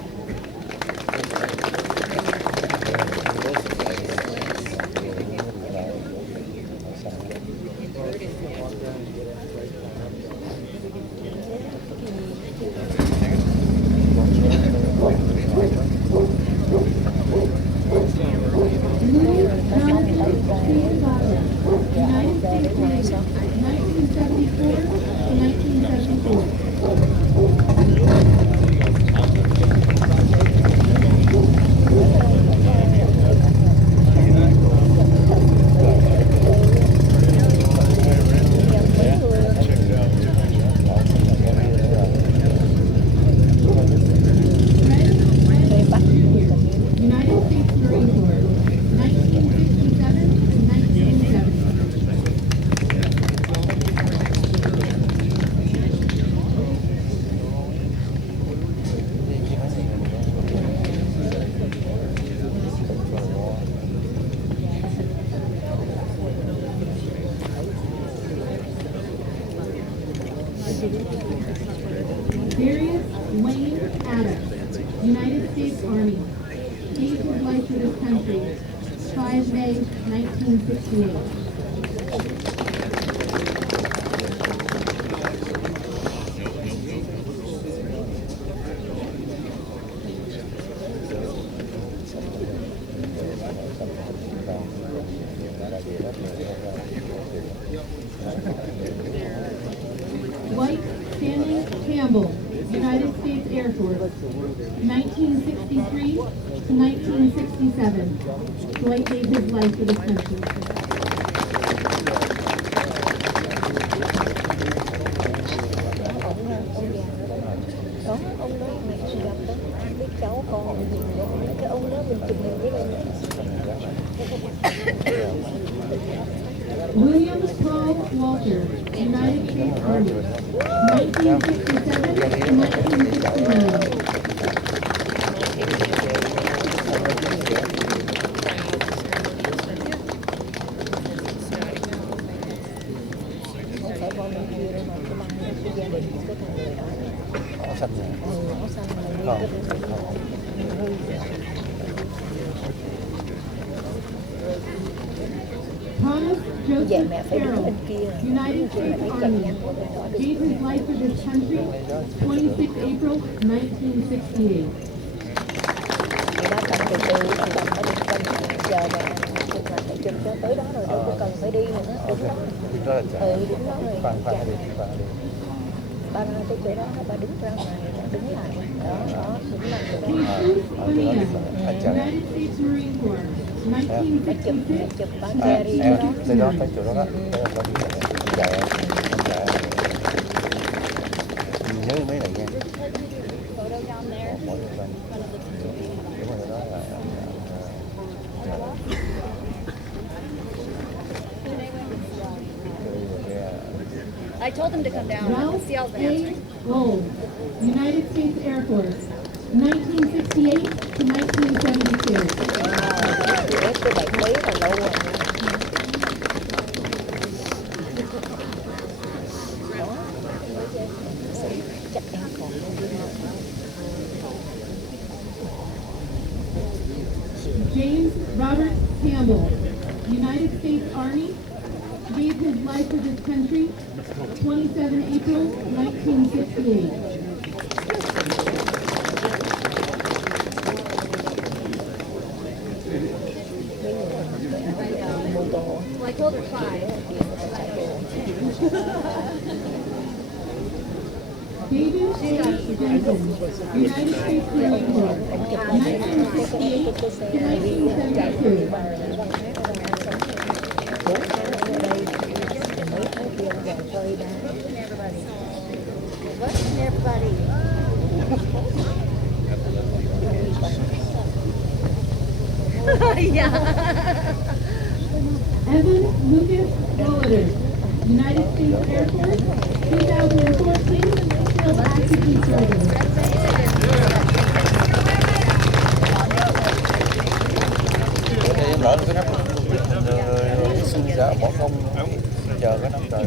United States Navy, 1974 to 1974. Marine Corps, 1967 to 1970. Darius Wayne Adams, United States Army, gave his life for this country, 5 May 1968. White Stanley Campbell, United States Air Force, 1963 to 1967. Dwight gave his life for this country. Đó, ông đó mẹ chị gặp đó, biết cháu con cái ông đó mình chụp hình với lên. William Paul Walter, United States Army, 1967 to 1969. Không phải con bên kia đâu mà cái băng cái gia đình cái thằng người đó. Áo xanh này. Áo xanh này đi cái Thomas vậy Joseph mẹ phải đứng Farrell, bên kia. United States Army, gave his life for this country, 26 April 1968. Mẹ đã cầm từ từ, cầm ở đi cầm chờ mẹ chụp mặt phải chụp cho tới đó rồi đâu có cần phải đi nữa, đúng không? Đúng đó rồi. Ba ra tới chỗ đó, ba đứng ra ngoài, đứng lại, đó, đứng lại chỗ đó. Jesus Bonilla, United States Marine Corps, Mẹ chụp 1966 ba to che đi cho đó. 1969. Tới đó tới chỗ đó đó. Chạy. Nhớ mấy này nha. Mỗi một lần. Đúng rồi đó là I told him to come down. Ralph See all the A. Gold, United States Air Force, 1968 to 1972. Ép cái bảy mấy là lâu rồi. Đó. Chắc em còn James Robert Campbell, United States Army, gave his life for this country, 27 April 1968. Well, I told her 5. David H. Jensen, United States Marine Corps, 1968 to 1972. Evan Lucas Rolliter, United States Air Force, 2014, still actively serving. Để em lỡ cái nắp xin ra bỏ không chờ cái nắp trời.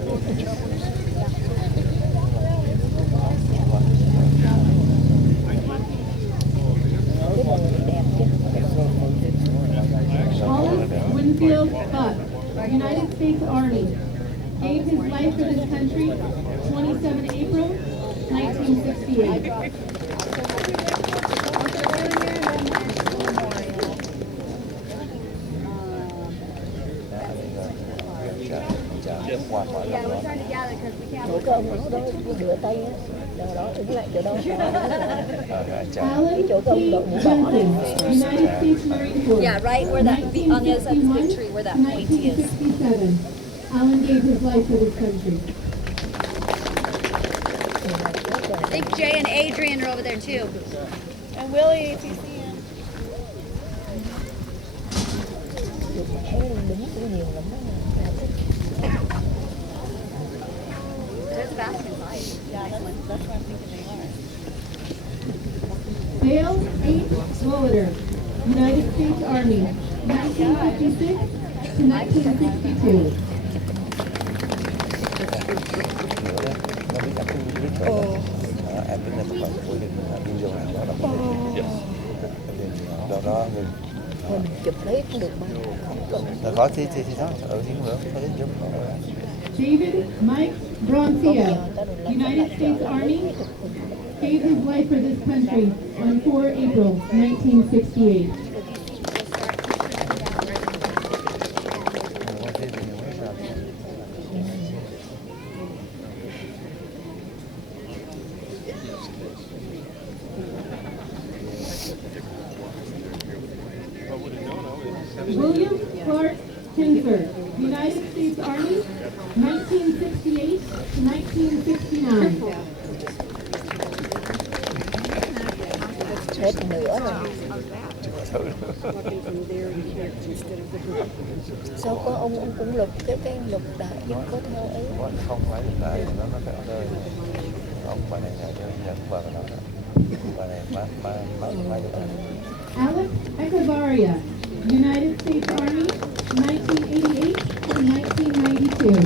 Hollis Winfield Buck, United States Army, gave his life for this country, 27 April 1968. Qua khỏi Yeah, đó. we're trying to gather because we can't. Bữa cơm nó đó rửa tay á, đó đứng lại chỗ đó. Alan Chỗ T. công đội mũ Jensen, bỏ. United States Marine Corps. Yeah, right where that on the other side of the big tree where that pointy is. 1967. Alan gave his life for this country. I think Jay and Adrian are over there too. And Willie, if you see him. nhiều lắm đó. There's bathrooms like, yeah, that's what I'm thinking they are. Dale H. Roller, United States Army, 1956 to 1962. Nó biết biết rồi. Em tính là các bạn của mình đi vô hàng đó đó đó mình Thôi mình chụp lấy cũng được mà. là có thì đó ở tiếng nữa có đến giống David Mike Broncia, United States Army, gave his life for this country on 4 April 1968. William Clark Kinser, United States Army, 1968 to 1969. Hết nữa rồi. Sao có ông cũng lục cái lục đại giúp có theo ấy. không phải là nó phải ở đây ông bà này là nhận vào cái đó bà này má được Alex Echevarria, United States Army, 1988 to 1992.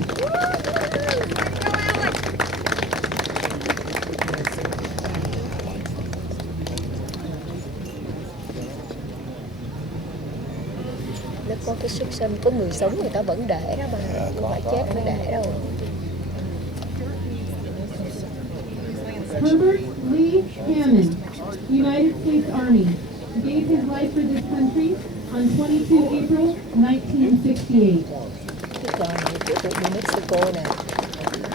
Nó có cái xuất sinh, có người sống người ta vẫn để đó mà, không phải chết mới để đâu. Herbert Lee Hammond, United States Army, gave his life for this country on 22 April 1968. Cái con này của tụi New Mexico nè,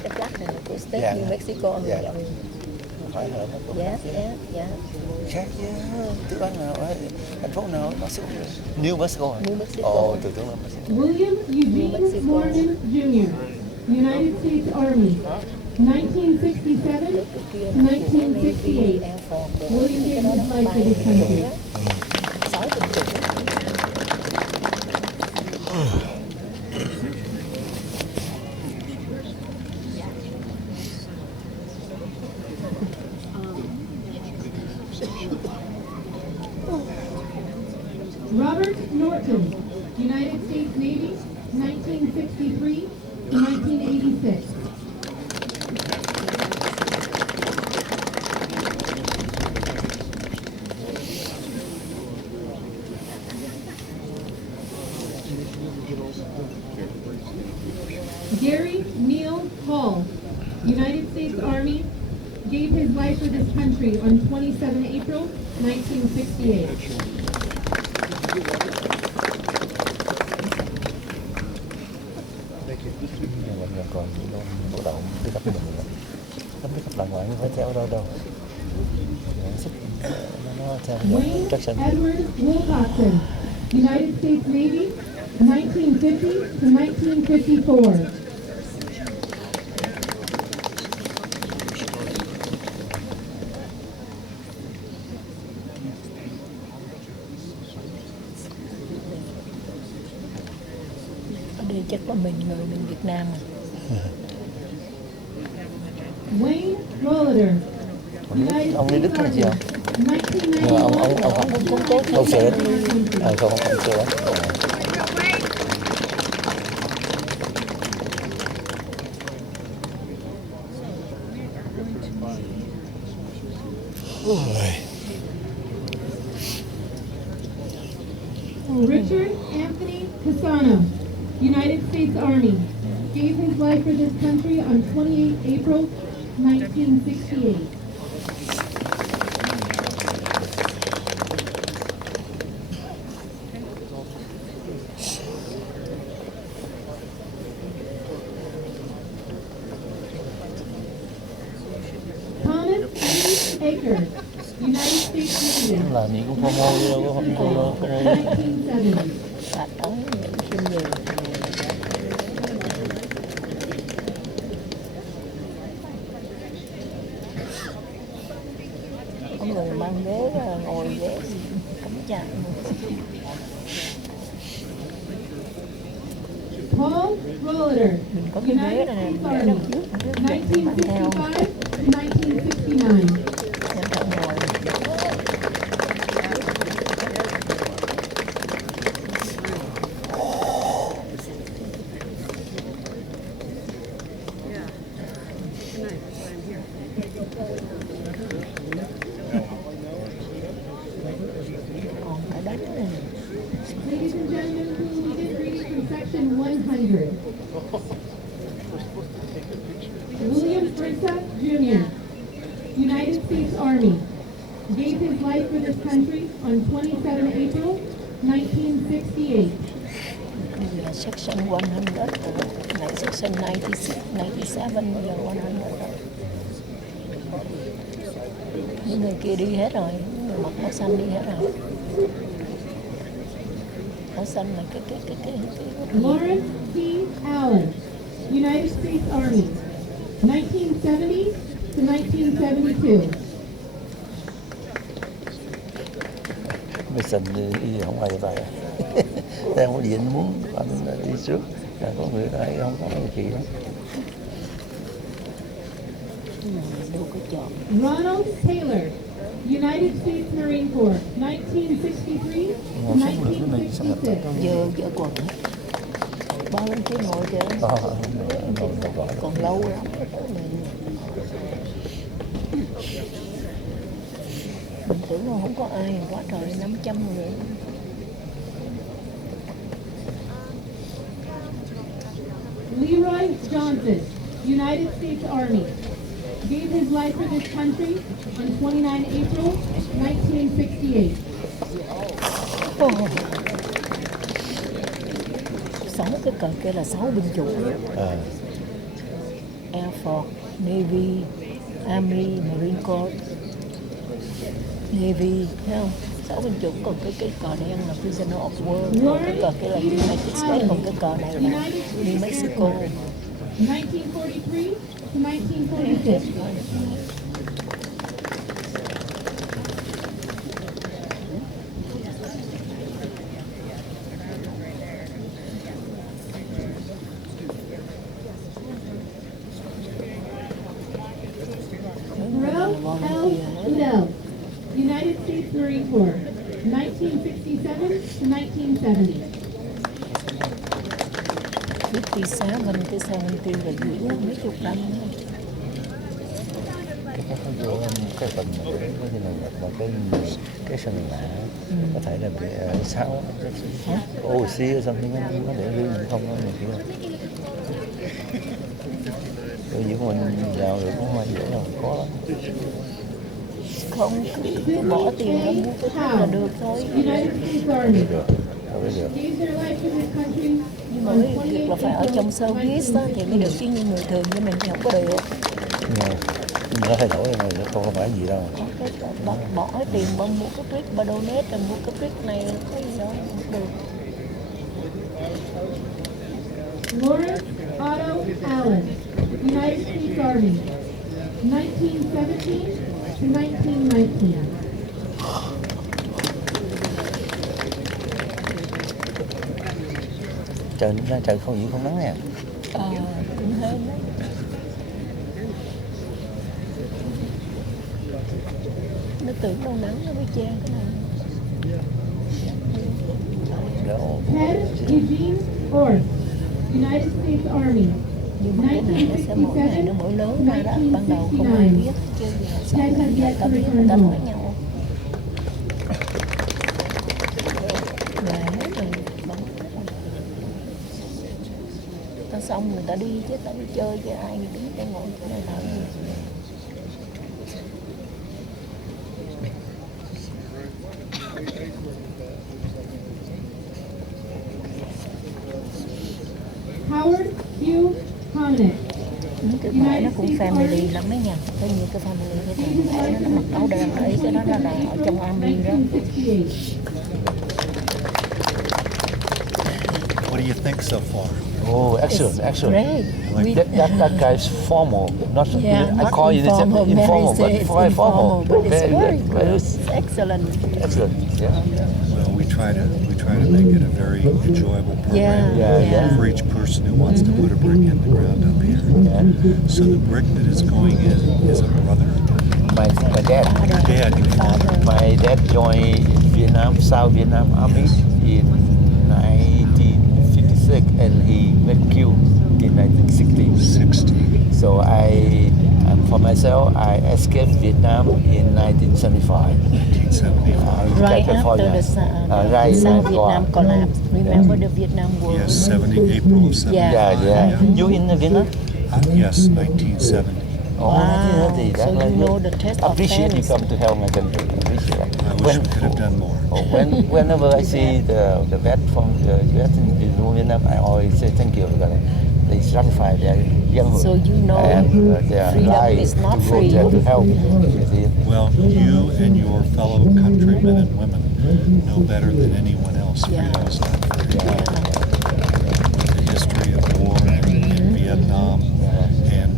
cái flag này là của State New Mexico. phải là Dạ. khác với tiểu bang nào ở thành phố nào nó sẽ New Mexico. New Mexico. Ồ, từ tưởng là Mexico. William Eugene Morgan Jr., United States Army, 1967 to 1968. William gave his life for this country. Robert Norton, United States Navy, 1963 to 1986. Gary Neal Hall, United States Army, gave his life for this country on 27 April 1968. Mình còn bộ động đi cấp mình nữa. Không biết cấp đàng hoàng phải theo đâu đâu. Nó theo Wayne Jackson. Edward Wilcoxon, United States Navy, 1950 to 1954. Ở đây chắc là mình người Việt Nam à. Wayne Roller, United Ông đi Đức States hay gì Army, không? 1991 Ông sửa. Không sửa. Richard Anthony Pisano, United States Army, gave his life for this country on 28 April 1968. Thomas E. Aker, United States Navy, Làm gì cũng FOMO chứ đâu có FOMO. 1970. Phạt ống những phim nhiều. Có người mang ghế ngồi ghế cắm chặt. Rollader, Mình có cái ghế United này States để đằng Army, trước, để bạn theo 1965 to 1969. theo thợ ngồi. Còn cả đất này. Ladies and gentlemen, who will begin reading from section 100. William Brinsa, Jr., United States Army, gave his life for this country on 27 April 1968. Bây giờ section 100 rồi. Này section 96, 97, bây giờ 100 rồi. Những người kia đi hết rồi, những người mặc áo xanh đi hết rồi. Áo xanh là cái Lawrence P. Allen, United States Army, 1970 to 1972. Mày sành đi không ai vậy. Đang có điện muốn anh đi trước. Có người ai không có cái gì đó. đâu có chọn. Ronald Taylor, United States Marine Corps, 1963 to 1966. Giờ còn bao nhiêu cái ngồi kìa. Còn lâu lắm. Mình tưởng là không có ai, quá trời 500 người. Leroy Johnson, United States Army, gave his life for this country on 29 April 1968. 6 cái cờ kia là 6 binh chủng. Air Force, Navy, Army, Marine Corps, Navy, thấy không? 6 binh chủng, còn cái cờ đen là Prisoner of War, cái cờ kia là United States, còn cái cờ này là New Mexico. 1943 to 1946. Ralph L. Udell, United States Marine Corps, 1967 to 1970. 57 là giữ mấy chục năm. Cái phần mà cái như là cái sân lạ có thể là bị sao oxy or something nó để riêng không có này kia. Rồi những mình vào được cũng không dễ đâu có lắm. Không, cứ bỏ tiền ra mua cái thuốc là được thôi. United States Army, Được. gave their life for this country Nhưng mà on cái việc là phải ở trong service đó, thì mới được, chứ như người thường như mình thì không có được. Nhưng mà nó thay đổi rồi, nó không phải gì đâu. Bỏ cái tiền mà mua cái brick, mà donate rồi mua cái brick này có gì đâu, không được. Lawrence Otto Allen, United States Army, 1917 to 1919. Trời không gì không nắng nè. Cũng hơn đấy. Nó tưởng đâu nắng nó mới che cái này. Ted Eugene Orth, United States Army, Nhưng mà cái này nó sẽ mỗi ngày nó mỗi lớn ra đó, ban đầu không ai biết, chứ giờ sau này người ta biết, người ta nói nhau. Về hết rồi, bóng hết rồi. Ta xong người ta đi chứ, ta đi chơi chứ ai đứng đây ngồi chỗ này làm gì. Howard Hugh Connick, Cái mẹ nó cũng family lắm đấy nha, có nhiều cái family cái thằng mẹ nó mặc áo đen đấy, cái đó là ở trong army đó. 1968. What do you think so far? Oh, excellent, excellent. Great. That guy's formal, not Yeah, I not call it informal, informal, Mary but says quite formal. informal, but it's very good. Very It's excellent. excellent. Yeah. Well, we try to make it a very enjoyable program for each person who wants to put a brick in the ground up here. So the brick that is going in is a brother. My dad. Your dad, your father. My dad joined Vietnam, South Vietnam Army in 1956, and he was killed in 1960. So for myself, I escaped Vietnam in 1975. Right after the South Vietnam collapse. Remember the Vietnam War? Yes, April of 70. Yeah. You in Vietnam? Yes, 1970. Oh, Wow. So you know the test of Appreciate you fence. come to help my country. Appreciate it. I wish we could have done more. Whenever I see the vet from the U.S. in Vietnam, I always say thank you because they sacrifice their younghood. So you know and their freedom life is not to go free. there to help. You see. Well, you and your fellow countrymen and women know better than anyone else. Freedom is not free. The history of war in Vietnam and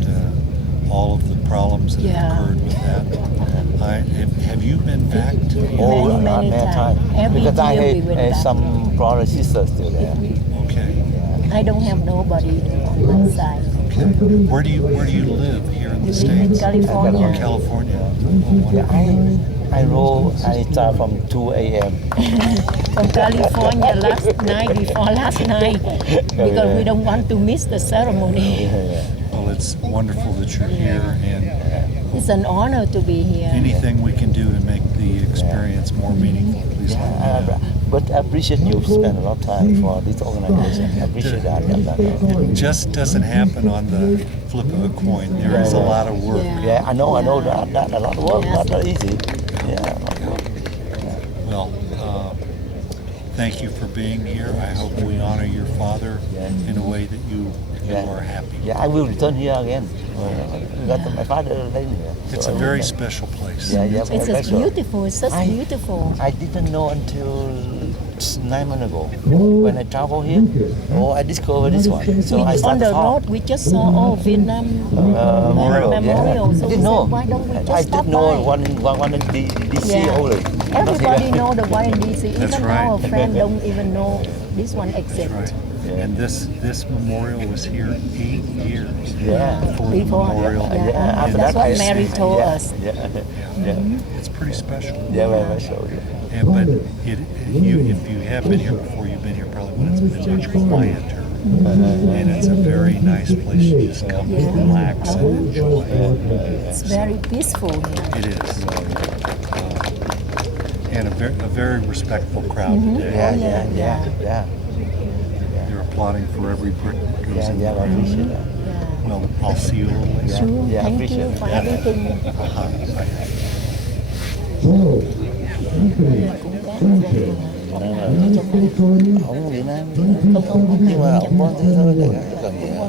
all of the problems that have occurred with that. Have you been back to Vietnam? Many times. Every Because I year we have went back. some brothers and sisters still there. Okay. I don't have nobody on my side. Okay. Where do you live here in the States? California. California. I start from 2 a.m. From California last night because we don't want to miss the ceremony. Well, it's wonderful that you're here, and It's an honor to be here. anything we can do to make the experience more meaningful, please let me know. But I appreciate you spend a lot of time for this organization. I appreciate that. It just doesn't happen on the flip of a coin. There is a lot of work. Yeah, I know that a lot of work, not that easy. Yeah. Well, thank you for being here. I hope we honor your father in a way that you are happy. Yeah, I will return here again. Because my father lived here. It's a very special place. It's beautiful. It's just beautiful. I didn't know until 9 months ago when I traveled here. I discovered this one. So I On started the road, we just saw Vietnam Memorial. So we said, why don't we just I stop didn't know by? one in DC only. Everybody know the one in DC. That's Even right. our friend don't even know this one exists. Right. And this memorial was here 8 years before the Before, memorial. that's what Mary told us. It's pretty special. Yeah, very special. But if you have been here before, you've been here probably when it's been much quieter. And it's a very nice place to just come and relax and enjoy. It's very peaceful here. It is. And a very respectful crowd today. Yeah. They're applauding for every brick that goes in I the ground. appreciate that. Well, I'll see you a little later. Sure, Yeah, thank appreciate you it. for everything. Ông Việt Nam không nhưng mà ông có thế thôi để cần thế thôi.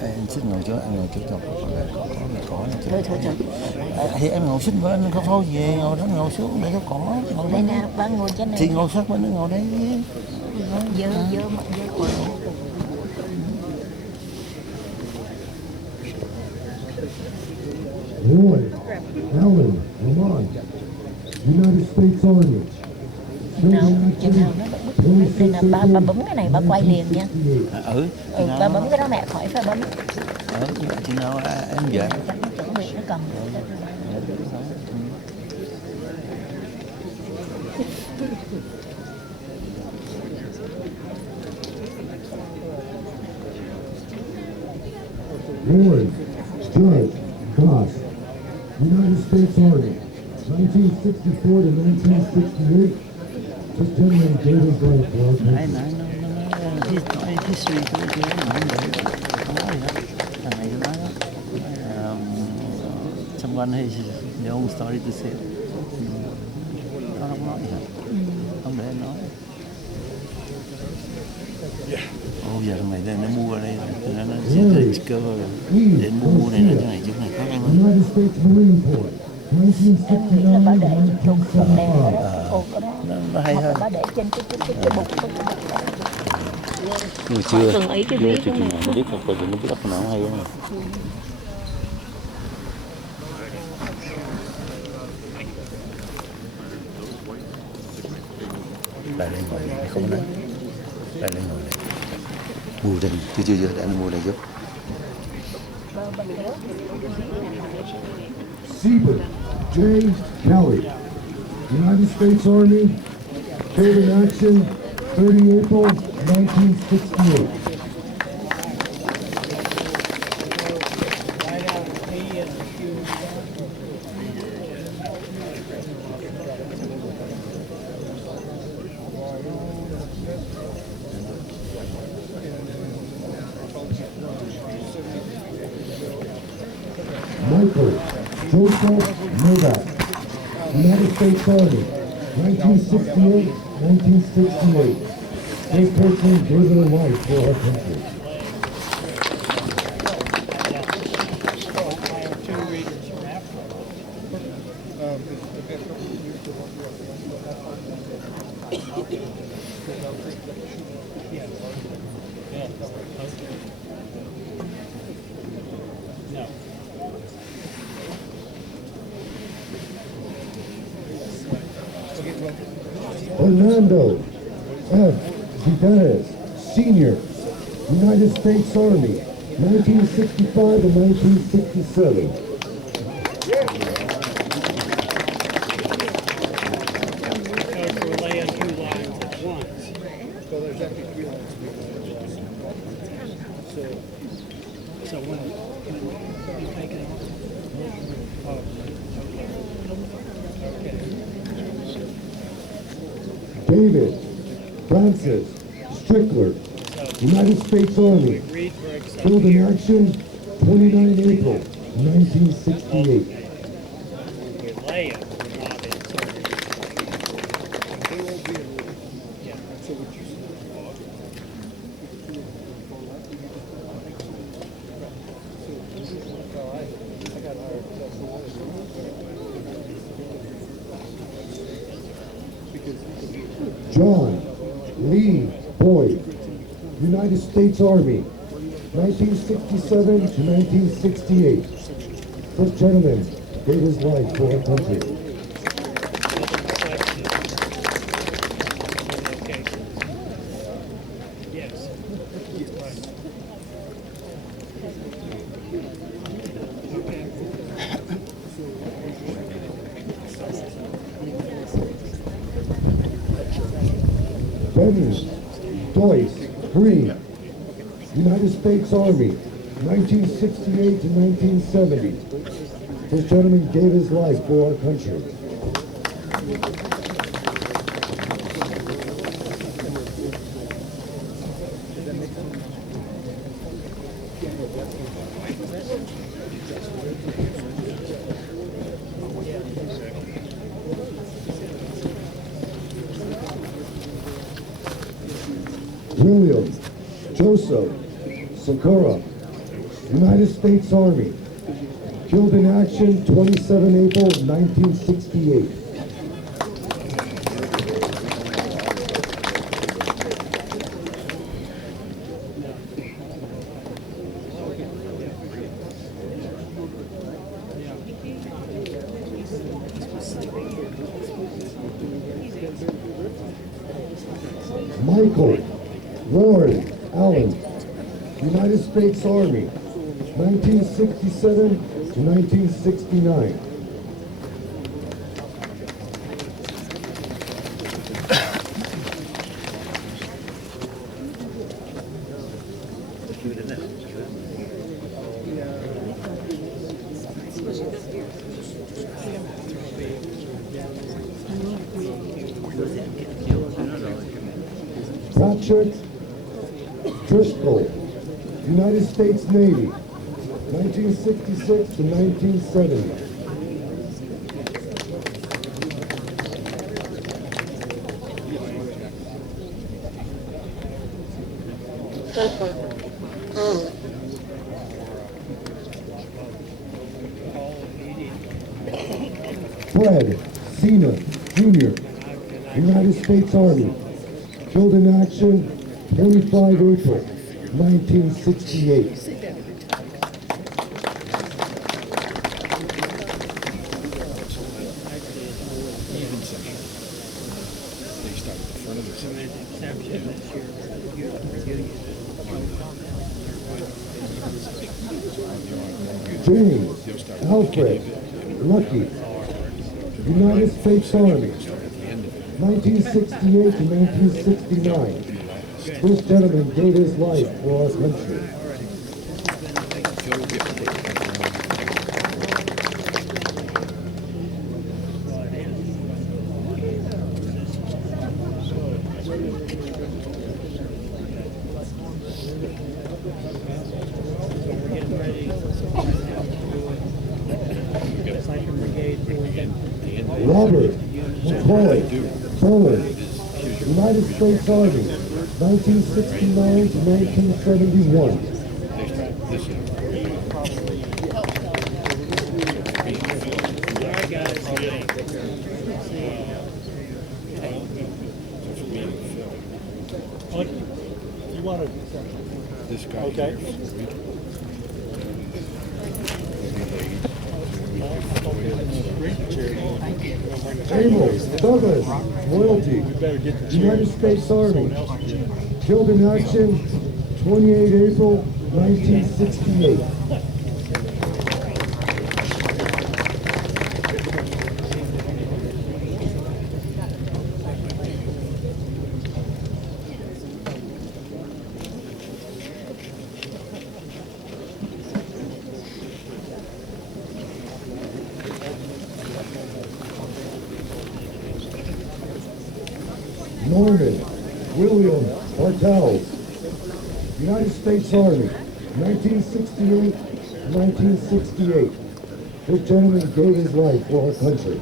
Anh xin ngồi chỗ anh ngồi chỗ chồng có. Thì em ngồi xích với anh có thôi về ngồi đó ngồi xuống để cho cỏ ngồi Đây nè, bác ngồi trên này. thì ngồi sát bên nó ngồi đấy. Dơ quần. Roy, Alan, Lamont, United States Army. Nào, chừng nào nó bấm. Đây là ba bấm cái này, ba quay liền nha. Ba bấm cái đó mẹ khỏi phải bấm. Chừng nào em về. Chuẩn bị nó cầm. Roy, Judge, Goss, United States Army, 1964 to 1968. This gentleman gave his life for our country. History của cái nói gì đó. Thằng này nói đó. Someone has their own story to say. Nó không nói gì hết. Không để em nói. Giờ thằng này nó mua ở đây rồi, nó sẽ discover để mua này là chỗ này khác em hơn. United States Marine Corps, 1969 Bà để trục đèn đó. Nó hay hơn. Bà để trên cái bục. Nhưng mà chưa. Từng ấy chưa Nhưng mà biết chưa nữa chừng nè. nào, nó biết là coi chừng nó biết bắt nào hay không. Lại lên ngồi này, không nói. Lại lên ngồi này. Mua đây, chưa đã mua đây giúp. Siebert J. Kelly, United States Army, killed in action 30 April 1968. Michael Joseph Novak, United States Army, 1968-1968. This person gave their life for our country. Fernando F. Jimenez, Sr., United States Army, 1965 to 1967. David Francis Strickler, United States Army, killed in action 29 April 1968. John Lee Boyd, United States Army, 1967 to 1968. This gentleman gave his life for our country. Benny Doyce Green, United States Army, 1968 to 1970. This gentleman gave his life for our country. William Joseph Sakura, United States Army, killed in action 27 April 1968. Michael Ward Allen, United States Army, 1967 to 1969. Patrick Driscoll, United States Navy, 1966 to 1970. Fred Cena, Jr., United States Army, killed in action 25 April 1968. James Alfred Lucky, United States Army, 1968 to 1969. This gentleman gave his life for our country. Robert McCoy Bowen, United States Army, 1969 to 1971. You want to? This guy. Okay. Amos Douglas Royalty, United States Army, killed in action 28 April 1968. Norman William Bartels, United States Army, 1968 1968. This gentleman gave his life for our country.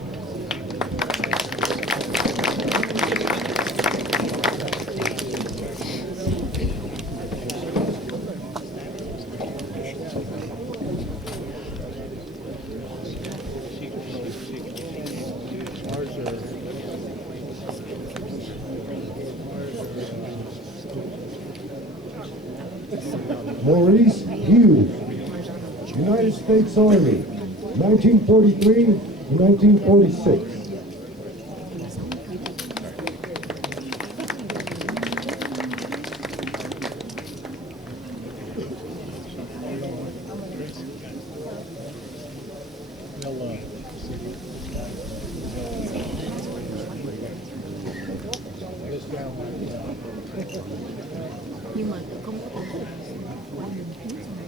Maurice Hughes, United States Army, 1943 to 1946.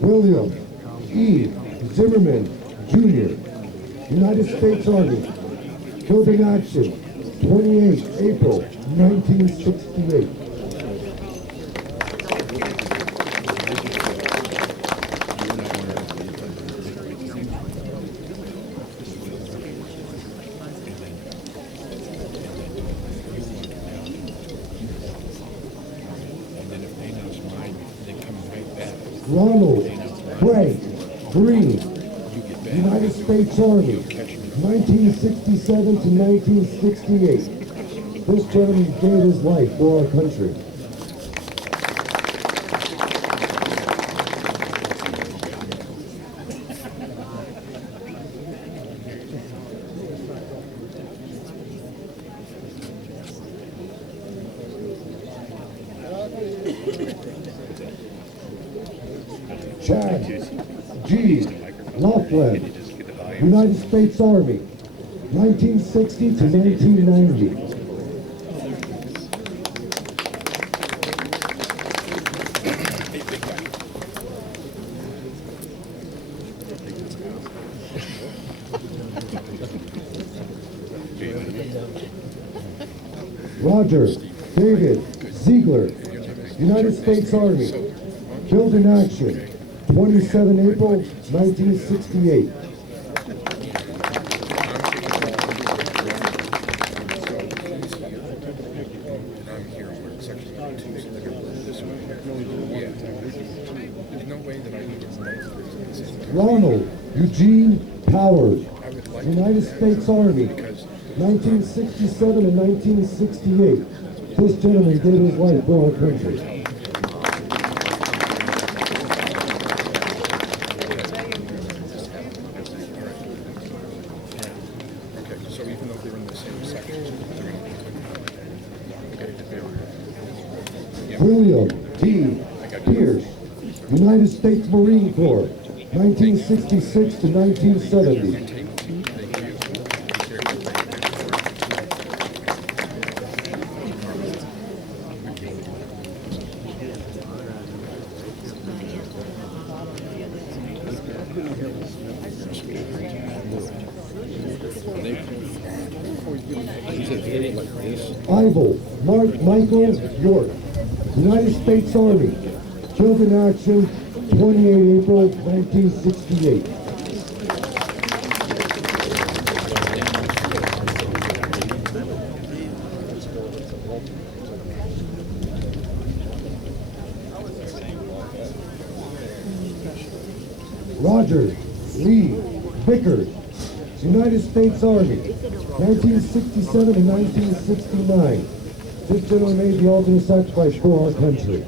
William E. Zimmerman, Jr., United States Army, killed in action 28 April 1968. Ronald Frank Green, United States Army, 1967 to 1968. This gentleman gave his life for our country. Chad G. Laughlin, United States Army, 1960 to 1990. Roger David Ziegler, United States Army, killed in action 27 April 1968. Ronald Eugene Powers, United States Army, 1967 and 1968. This gentleman gave his life for our country. William T. Pierce, United States Marine Corps, 1966 to 1970. Ivel Mark Michael York, United States Army, killed in action 28 April 1968. Roger Lee Vickers, United States Army, 1967 to 1969. This gentleman made the ultimate sacrifice for our country.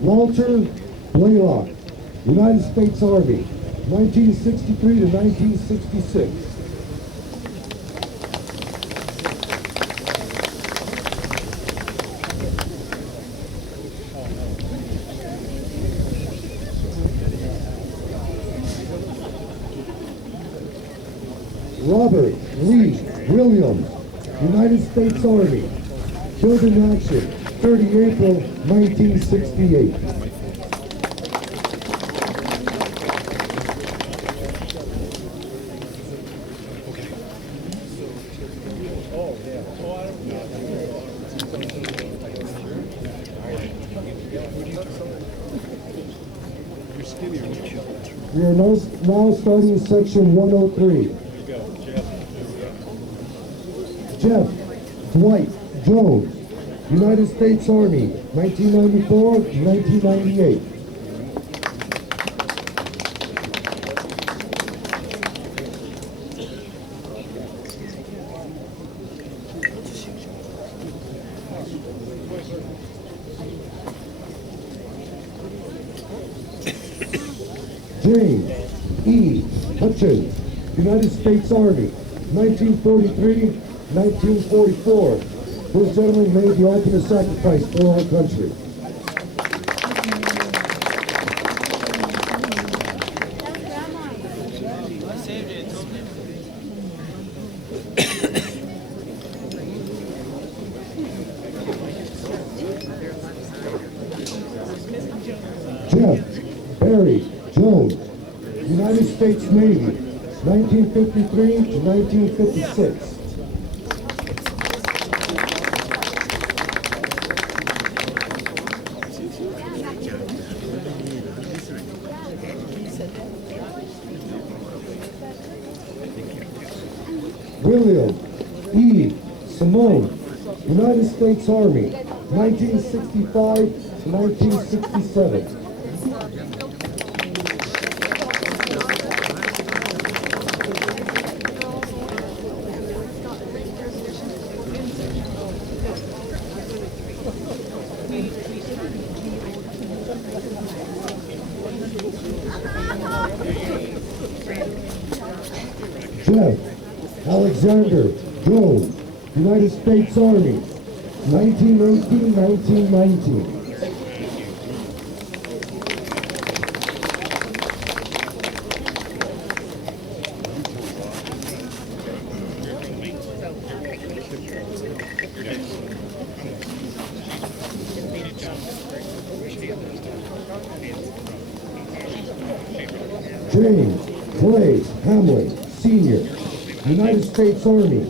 Walter Blaylock, United States Army, 1963 to 1966. Robert Lee Williams, United States Army, killed in action 30 April 1968. We are now starting section 103. Jeff Dwight Jones, United States Army, 1994 to 1998. James E. Hutchins, United States Army, 1943, 1944. This gentleman made the ultimate sacrifice for our country. Jeff Barry Jones, United States Navy, 1953 to 1956. William E. Simone, United States Army, 1965 to 1967. Jeff Alexander Jones, United States Army, 1918-1919. James Clay Hamlin, Sr., United States Army,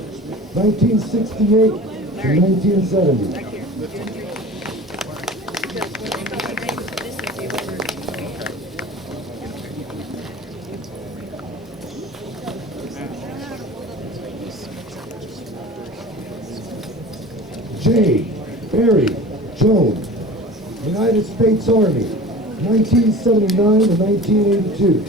1968 to 1970. J. Barry Jones, United States Army, 1979 to 1982.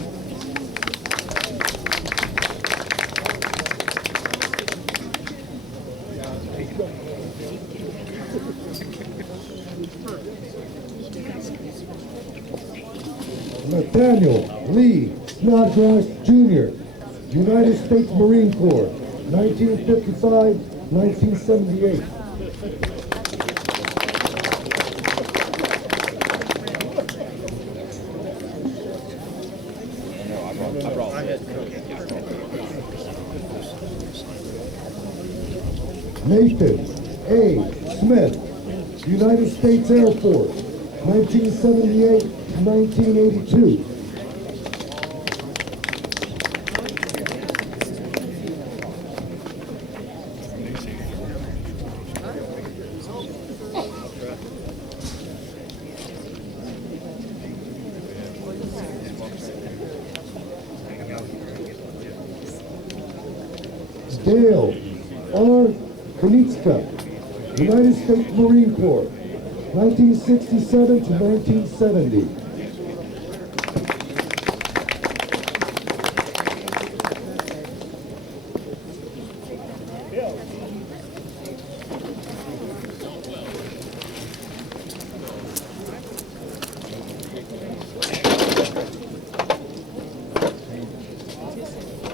Nathaniel Lee Snodgrass Jr., United States Marine Corps, 1955-1978. Nathan A. Smith, United States Air Force, 1978-1982. Dale R. Konitska, United States Marine Corps, 1967 to 1970.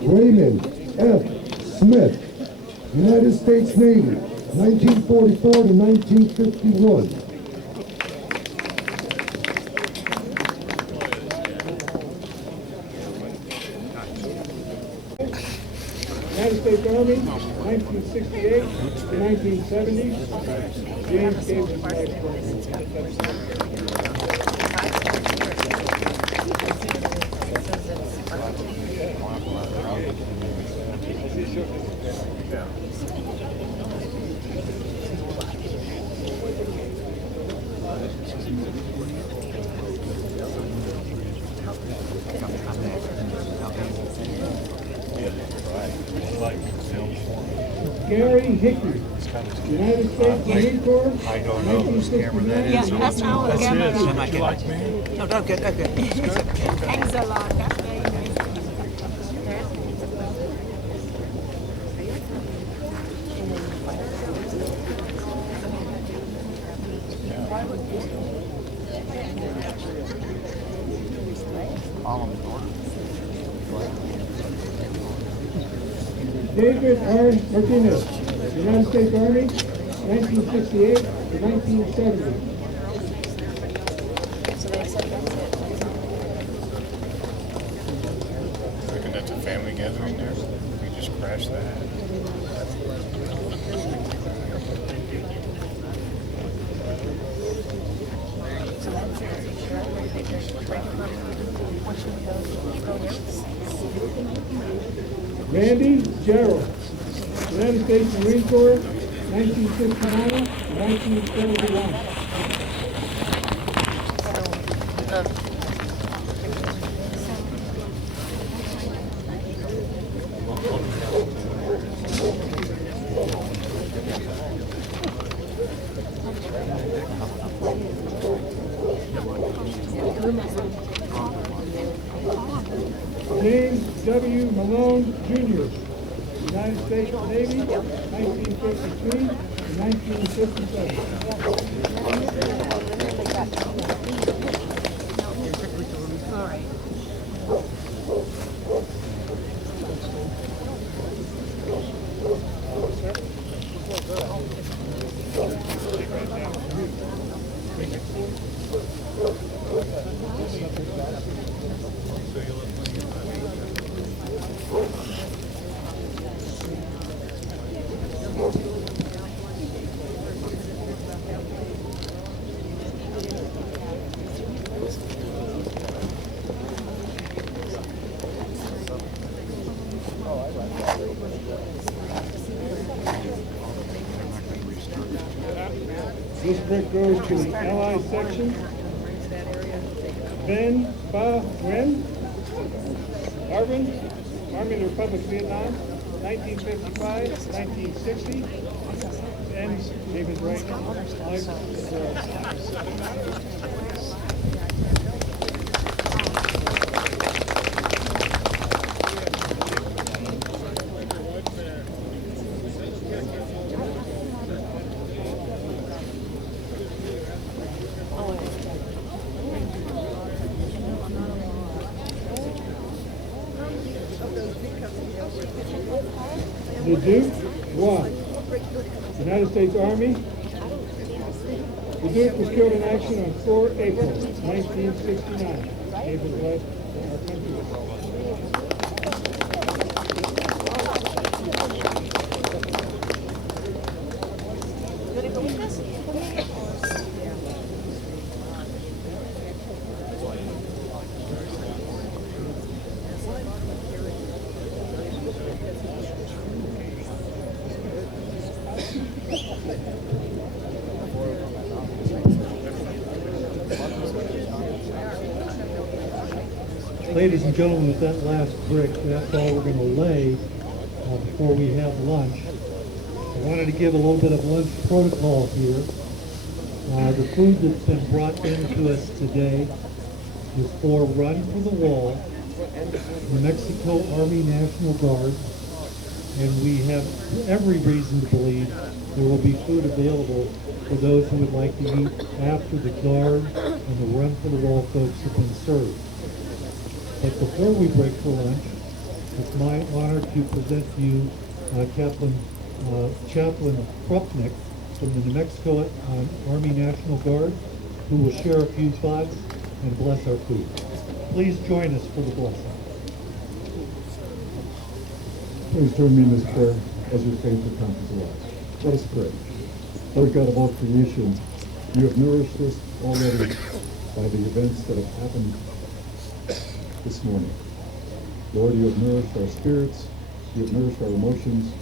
Raymond F. Smith, United States Navy, 1944 to 1951. United States Army, 1968 to 1970. James gave his life for Gary Hickey, United States Marine Corps, 1969. Yeah, that's our camera. No, that's good, that's good. Thanks a lot. That's very nice. David R. Martinez, United States Army, 1968 to 1970. Looking at the family gathering there, we just crashed that. Randy Gerald, United States Marine Corps, 1969 to 1971. James W. Malone Jr., United States Navy, 1953 to 1957. This brick goes to the Allied section. Ben Ba Nguyen, Arvin, Army of the Republic of Vietnam, 1955, 1960. And David Wright, life. The Duke won. United States Army. The Duke was killed in action on 4 April 1969. Naval life for our country. Ladies and gentlemen, with that last brick, that's all we're going to lay before we have lunch. I wanted to give a little bit of lunch protocol here. The food that's been brought in to us today is for Run for the Wall, New Mexico Army National Guard, and we have every reason to believe there will be food available for those who would like to eat after the Guard and the Run for the Wall folks have been served. But before we break for lunch, it's my honor to present to you Chaplain Krupnik from the New Mexico Army National Guard, who will share a few thoughts and bless our food. Please join us for the blessing. Please join me in this prayer as your faith becomes alive. Let us pray. Lord God of all creation, you have nourished us already by the events that have happened this morning. Lord, you have nourished our spirits, you have nourished our emotions,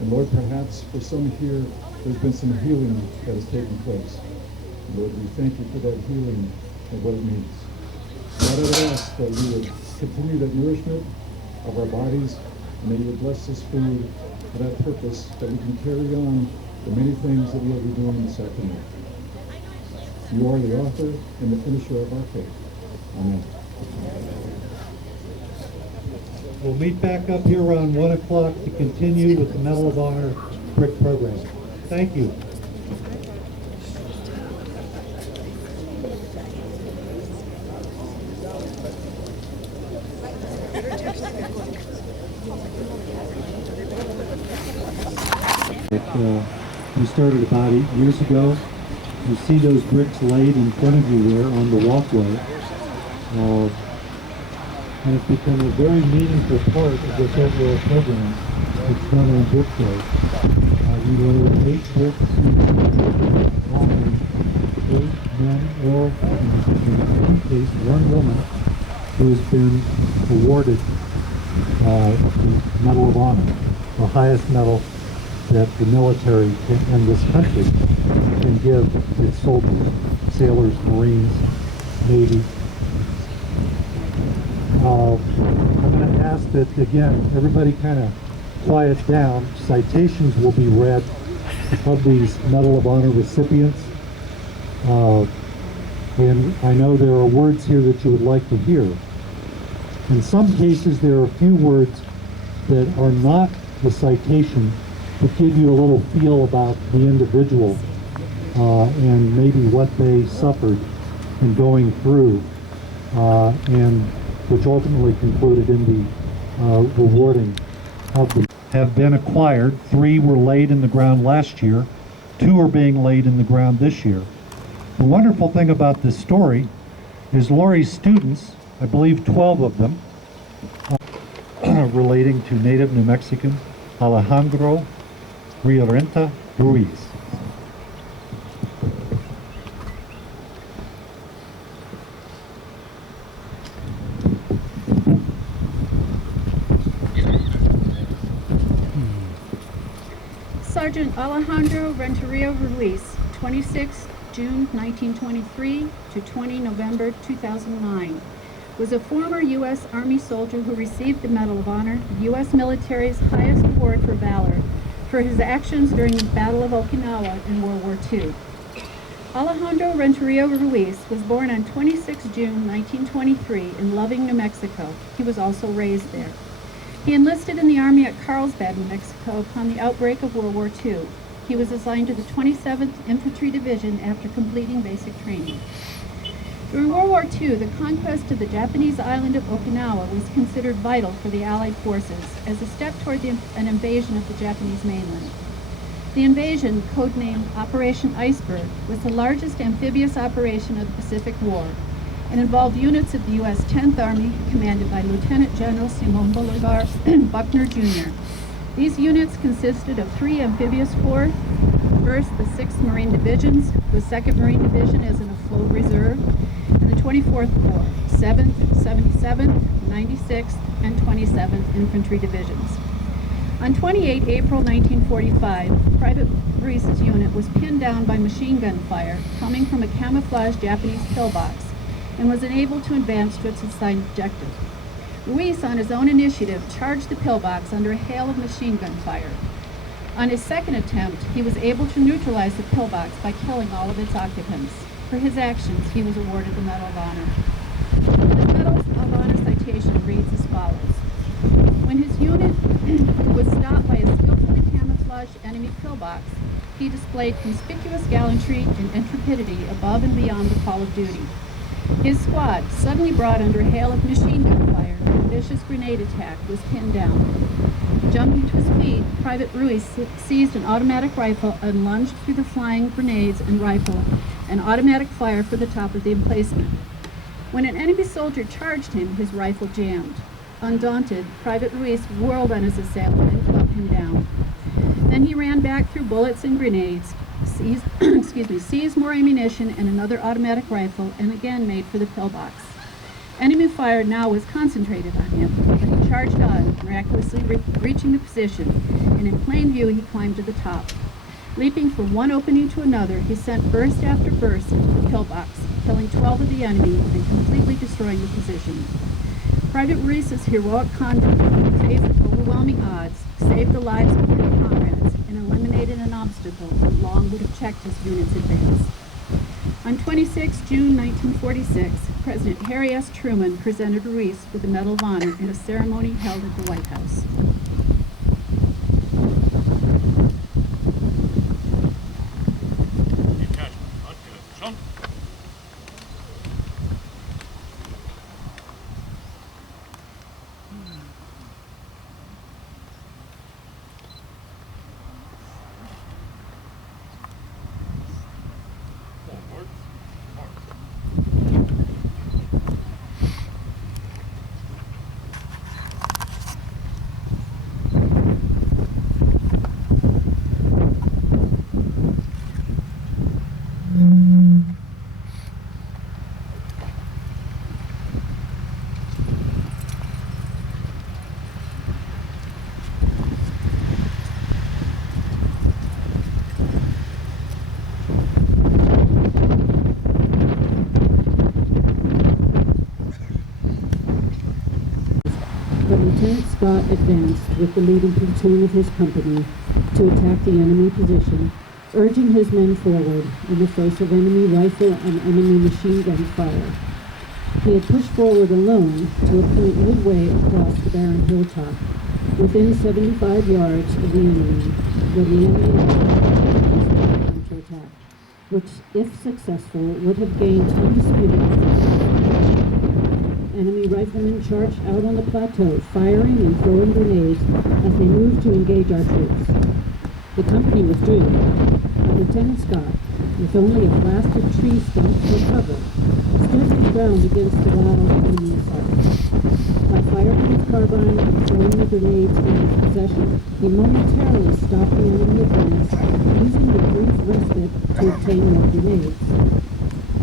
and Lord, perhaps for some here, there's been some healing that has taken place. And Lord, we thank you for that healing and what it means. God, I would ask that you would continue that nourishment of our bodies, and that you would bless this food for that purpose, that we can carry on the many things that we'll be doing this afternoon. You are the author and the finisher of our faith. Amen. We'll meet back up here around 1 o'clock to continue with the Medal of Honor brick program. Thank you. We started about 8 years ago. You see those bricks laid in front of you there on the walkway. And it's become a very meaningful part of this overall program. It's done on brick day. We laid 8 bricks, honoring 8 men, or in one case, 1 woman, who has been awarded the Medal of Honor, the highest medal that the military in this country can give its soldiers, sailors, Marines, Navy. I'm going to ask that, again, everybody kind of quiet down. Citations will be read of these Medal of Honor recipients. And I know there are words here that you would like to hear. In some cases, there are a few words that are not the citation, but give you a little feel about the individual and maybe what they suffered in going through, and which ultimately concluded in the rewarding of them. Have been acquired. 3 were laid in the ground last year. 2 are being laid in the ground this year. The wonderful thing about this story is Lori's students, I believe 12 of them, relating to native New Mexican Alejandro Riorenta Ruiz. Sergeant Alejandro Renteria Ruiz, 26 June 1923 to 20 November 2009, was a former U.S. Army soldier who received the Medal of Honor, the U.S. military's highest award for valor, for his actions during the Battle of Okinawa in World War II. Alejandro Renteria Ruiz was born on 26 June 1923 in Loving, New Mexico. He was also raised there. He enlisted in the Army at Carlsbad, New Mexico upon the outbreak of World War II. He was assigned to the 27th Infantry Division after completing basic training. During World War II, the conquest of the Japanese island of Okinawa was considered vital for the Allied forces as a step toward an invasion of the Japanese mainland. The invasion, codenamed Operation Iceberg, was the largest amphibious operation of the Pacific War and involved units of the U.S. 10th Army commanded by Lieutenant General Simon Bolivar Buckner, Jr. These units consisted of 3 amphibious corps. First, the 6th Marine Divisions, the 2nd Marine Division as an afloat reserve, and the 24th Corps, 7th, 77th, 96th, and 27th Infantry Divisions. On 28 April 1945, Private Ruiz's unit was pinned down by machine gun fire coming from a camouflaged Japanese pillbox and was unable to advance to its assigned objective. Ruiz, on his own initiative, charged the pillbox under a hail of machine gun fire. On his second attempt, he was able to neutralize the pillbox by killing all of its occupants. For his actions, he was awarded the Medal of Honor. His Medal of Honor citation reads as follows. When his unit was stopped by a skillfully camouflaged enemy pillbox, he displayed conspicuous gallantry and intrepidity above and beyond the call of duty. His squad, suddenly brought under a hail of machine gun fire and a vicious grenade attack, was pinned down. Jumping to his feet, Private Ruiz seized an automatic rifle and lunged through the flying grenades and rifle and automatic fire for the top of the emplacement. When an enemy soldier charged him, his rifle jammed. Undaunted, Private Ruiz whirled on his assailant and clubbed him down. Then he ran back through bullets and grenades, seized more ammunition and another automatic rifle, and again made for the pillbox. Enemy fire now was concentrated on him, but he charged on, miraculously reaching the position, and in plain view he climbed to the top. Leaping from one opening to another, he sent burst after burst into the pillbox, killing 12 of the enemy and completely destroying the position. Private Ruiz's heroic conduct in the face of overwhelming odds saved the lives of 30 comrades and eliminated an obstacle that long would have checked his unit's advance. On 26 June 1946, President Harry S. Truman presented Ruiz with the Medal of Honor in a ceremony held at the White House. Lieutenant Scott advanced with the leading platoon of his company to attack the enemy position, urging his men forward in the face of enemy rifle and enemy machine gun fire. He had pushed forward alone to a point midway across the barren hilltop, within 75 yards of the enemy, when the enemy launched a counterattack, which, if successful, would have gained undisputed advantage. Enemy riflemen charged out on the plateau, firing and throwing grenades as they moved to engage our troops. The company withdrew, but Lieutenant Scott, with only a blasted tree stump for cover, stood his ground against the wild enemy assault. By firing his carbine and throwing the grenades in his possession, he momentarily stopped the enemy advance, using the brief respite to obtain more grenades.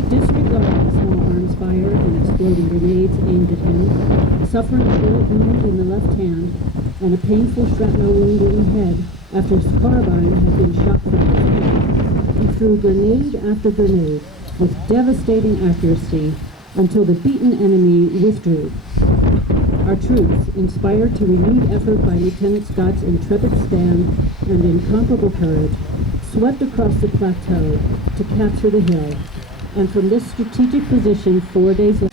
Disregarding small arms fire and exploding grenades aimed at him, suffering a bullet wound in the left hand and a painful shrapnel wound in the head after his carbine had been shot from his hand, he threw grenade after grenade with devastating accuracy until the beaten enemy withdrew. Our troops, inspired to renewed effort by Lieutenant Scott's intrepid stand and incomparable courage, swept across the plateau to capture the hill, and from this strategic position 4 days later,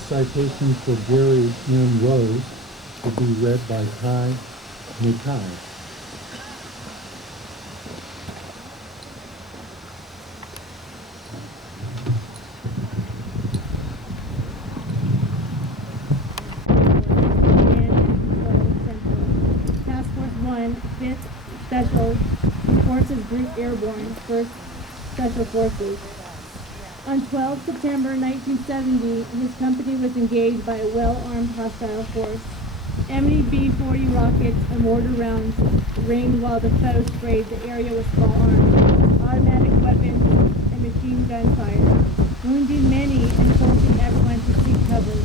citation for Gary M. Rose will be read by Kai Nikai. Task Force 1, 5th Special Forces Group Airborne, 1st Special Forces. On 12 September 1970, his company was engaged by a well-armed hostile force. Amity B-40 rockets and mortar rounds rained while the foe sprayed the area with small arms, automatic weapons, and machine gun fire, wounding many and forcing everyone to seek cover.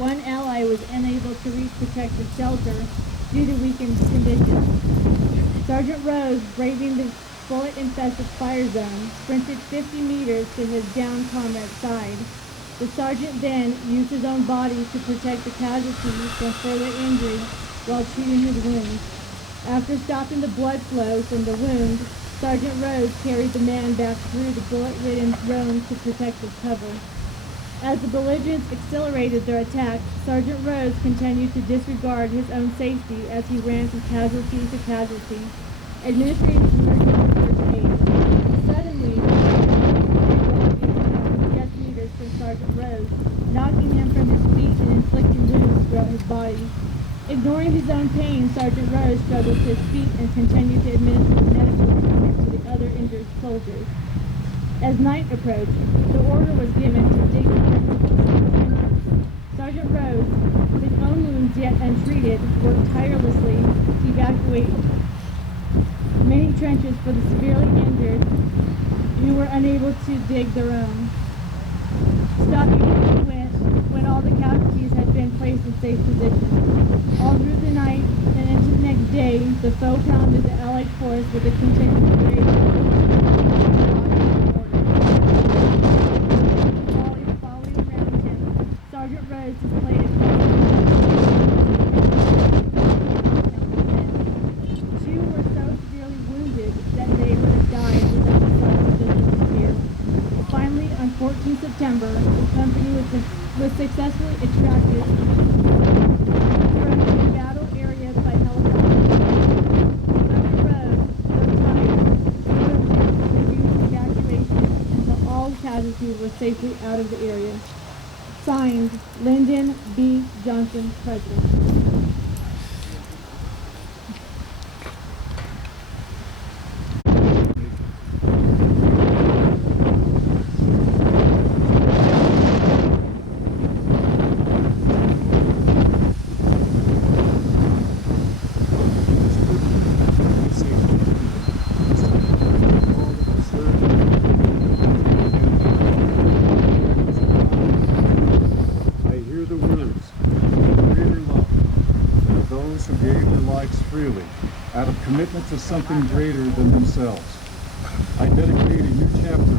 One ally was unable to reach protective shelter due to weakened conditions. Sergeant Rose, braving the bullet-infested fire zone, sprinted 50 meters to his downed comrade's side. The sergeant then used his own body to protect the casualties from further injury while treating his wounds. After stopping the blood flow from the wound, Sergeant Rose carried the man back through the bullet-ridden zone to protective cover. As the belligerents accelerated their attack, Sergeant Rose continued to disregard his own safety as he ran from casualty to casualty, administering emergency first aid. Suddenly, just meters from Sergeant Rose, knocking him from his feet and inflicting wounds throughout his body. Ignoring his own pain, Sergeant Rose struggled to his feet and continued to administer medical treatment to the other injured soldiers. As night approached, the order was given to dig the Sergeant Rose, his own wounds yet untreated, worked tirelessly to evacuate many trenches for the severely injured who were unable to dig their own. Stopping when all the casualties had been placed in safe position. All through the night and into the next day, the foe pounded the Allied force with a continuous series following around him. Sergeant Rose displayed a Two were so severely wounded that they would have died without the slightest visible fear. Finally, on 14 September, the company was successfully extracted from the battle area by helicopter. Sergeant Rose, though tired, refused evacuation until all casualties were safely out of the area. Signed, Lyndon B. Johnson, President. Out of commitment to something greater than themselves. I dedicate a new chapter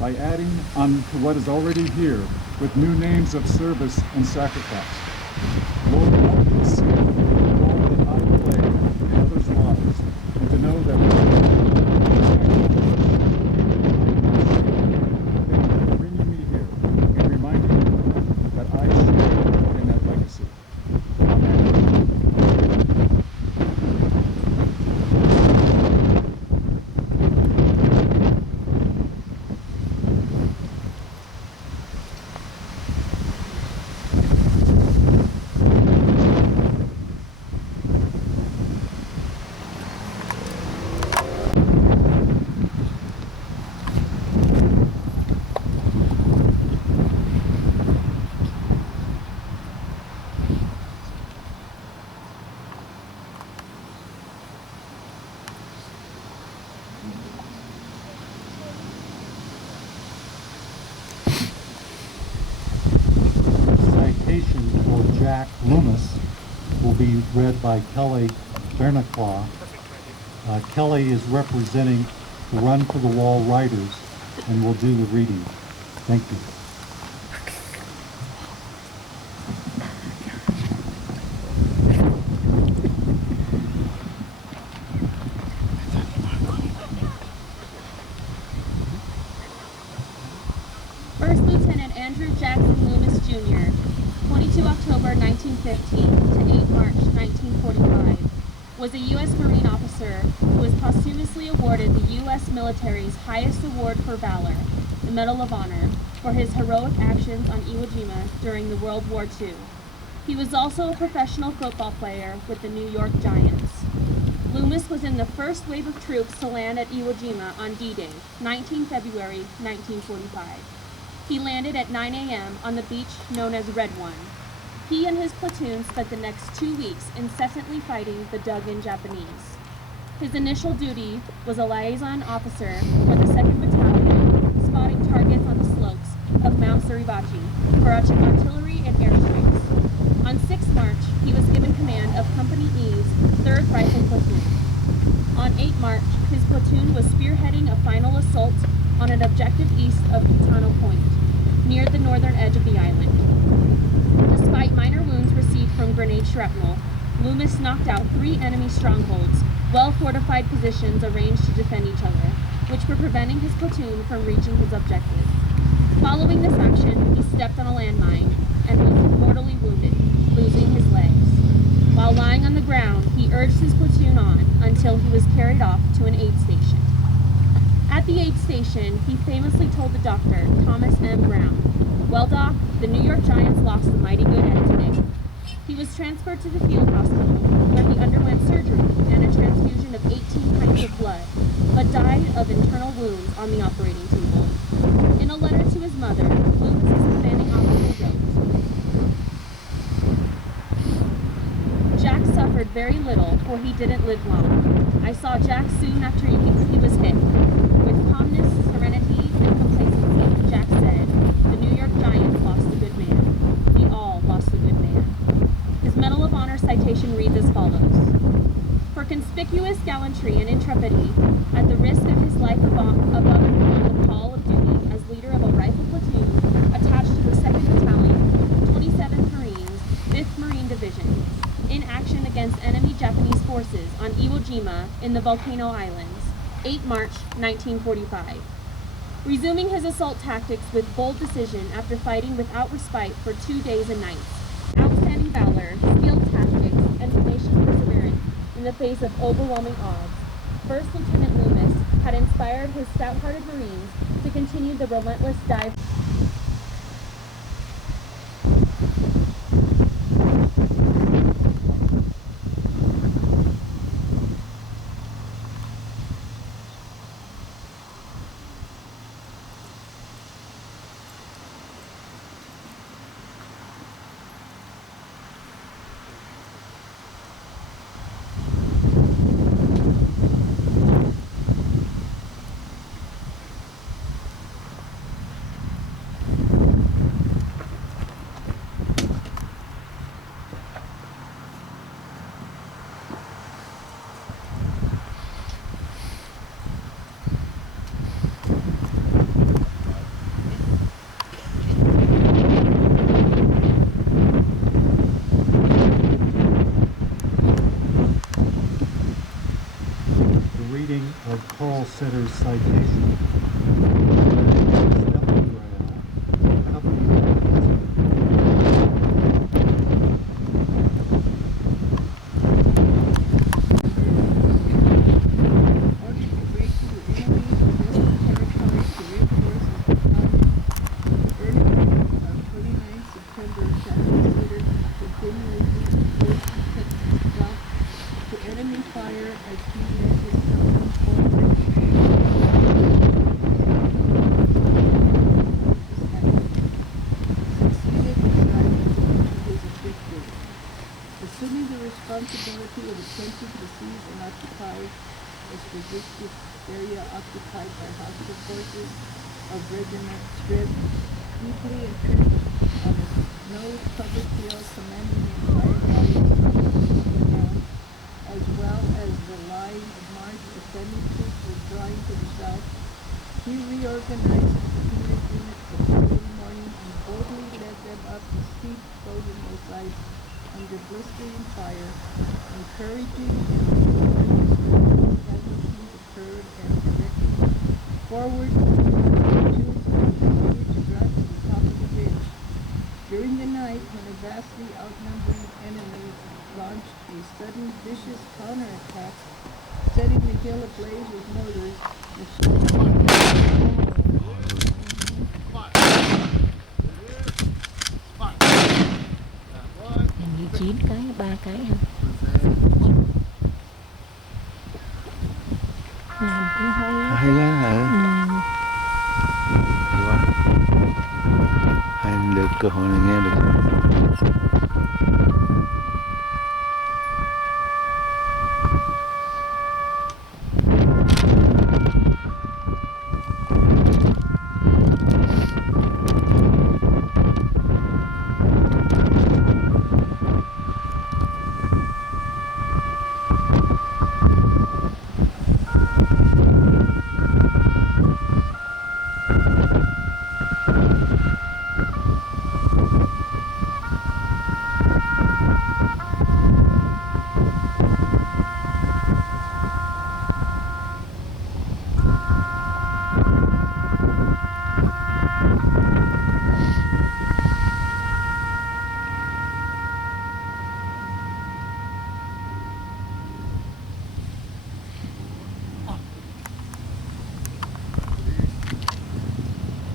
by adding on to what is already here with new names of service and sacrifice. Lord, help me see the role that I play in others' lives, and to know that bringing me here and reminding me that I share in that legacy. Amen. For Jack Loomis will be read by Kelly Bernacqua. Kelly is representing the Run for the Wall Riders and will do the reading. Thank you. First Lieutenant Andrew Jackson Loomis, Jr., October 1915 to 8 March 1945, was a U.S. Marine officer who was posthumously awarded the U.S. military's highest award for valor, the Medal of Honor, for his heroic actions on Iwo Jima during the World War II. He was also a professional football player with the New York Giants. Loomis was in the first wave of troops to land at Iwo Jima on D-Day, 19 February 1945. He landed at 9 a.m. on the beach known as Red One. He and his platoon spent the next 2 weeks incessantly fighting the dug-in Japanese. His initial duty was a liaison officer for the 2nd Battalion, spotting targets on the slopes of Mount Suribachi for artillery and airstrikes. On 6 March, he was given command of Company E's 3rd Rifle Platoon. On 8 March, his platoon was spearheading a final assault on an objective east of Kitano Point, near the northern edge of the island. Despite minor wounds received from grenade shrapnel, Loomis knocked out 3 enemy strongholds, well-fortified positions arranged to defend each other, which were preventing his platoon from reaching his objective. Following this action, he stepped on a landmine and was mortally wounded, losing his legs. While lying on the ground, he urged his platoon on until he was carried off to an aid station. At the aid station, he famously told the doctor, Thomas M. Brown, "Well, Doc, the New York Giants lost a mighty good end today." He was transferred to the field hospital, where he underwent surgery and a transfusion of 18 pints of blood, but died of internal wounds on the operating table. In a letter to his mother, Loomis's commanding officer wrote, "Jack suffered very little, for he didn't live long. I saw Jack soon after he was hit. With calmness, serenity, and complacency, Jack said, 'The New York Giants lost a good man. We all lost a good man.'" His Medal of Honor citation reads as follows: "For conspicuous gallantry and intrepidity, at the risk of his life above and beyond the call of duty as leader of a rifle platoon attached to the 2nd Battalion, 27th Marines, 5th Marine Division, in action against enemy Japanese forces on Iwo Jima in the Volcano Islands, 8 March 1945. Resuming his assault tactics with bold decision after fighting without respite for 2 days and nights. Outstanding valor, skilled tactics, and tenacious perseverance in the face of overwhelming odds. First Lieutenant Loomis had inspired his stout-hearted Marines to continue the relentless dive." Of Carl Setter's citation. Assuming the responsibility of attempting to seize and occupy a strategic area occupied by hostile forces of Regiment Strib, deeply entrenched on a snow-covered hill commanding the entire valley of ground, as well as the line of march of enemy troops withdrawing to the south, he reorganized his defeated units the following morning and boldly led them up the steep frozen hillsides under blistering fire, encouraging and casualties occurred and directing forward to drive to the top of the ridge. During the night, when a vast vastly outnumbering enemies, launched a sudden vicious counterattack, setting the hill ablaze with mortars. Hình như 9 cái, 3 cái hả? Làm cũng hay á. Hay quá hả? Hay quá. Hay được cơ hội này nghe được.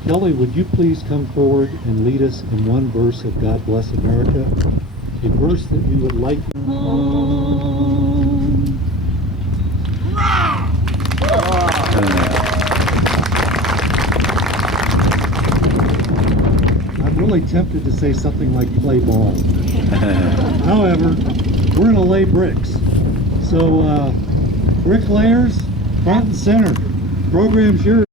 Kelly, would you please come forward and lead us in one verse of God Bless America? A verse that we would like. I'm really tempted to say something like play ball. However, we're going to lay bricks. So, bricklayers, front and center. Program's yours.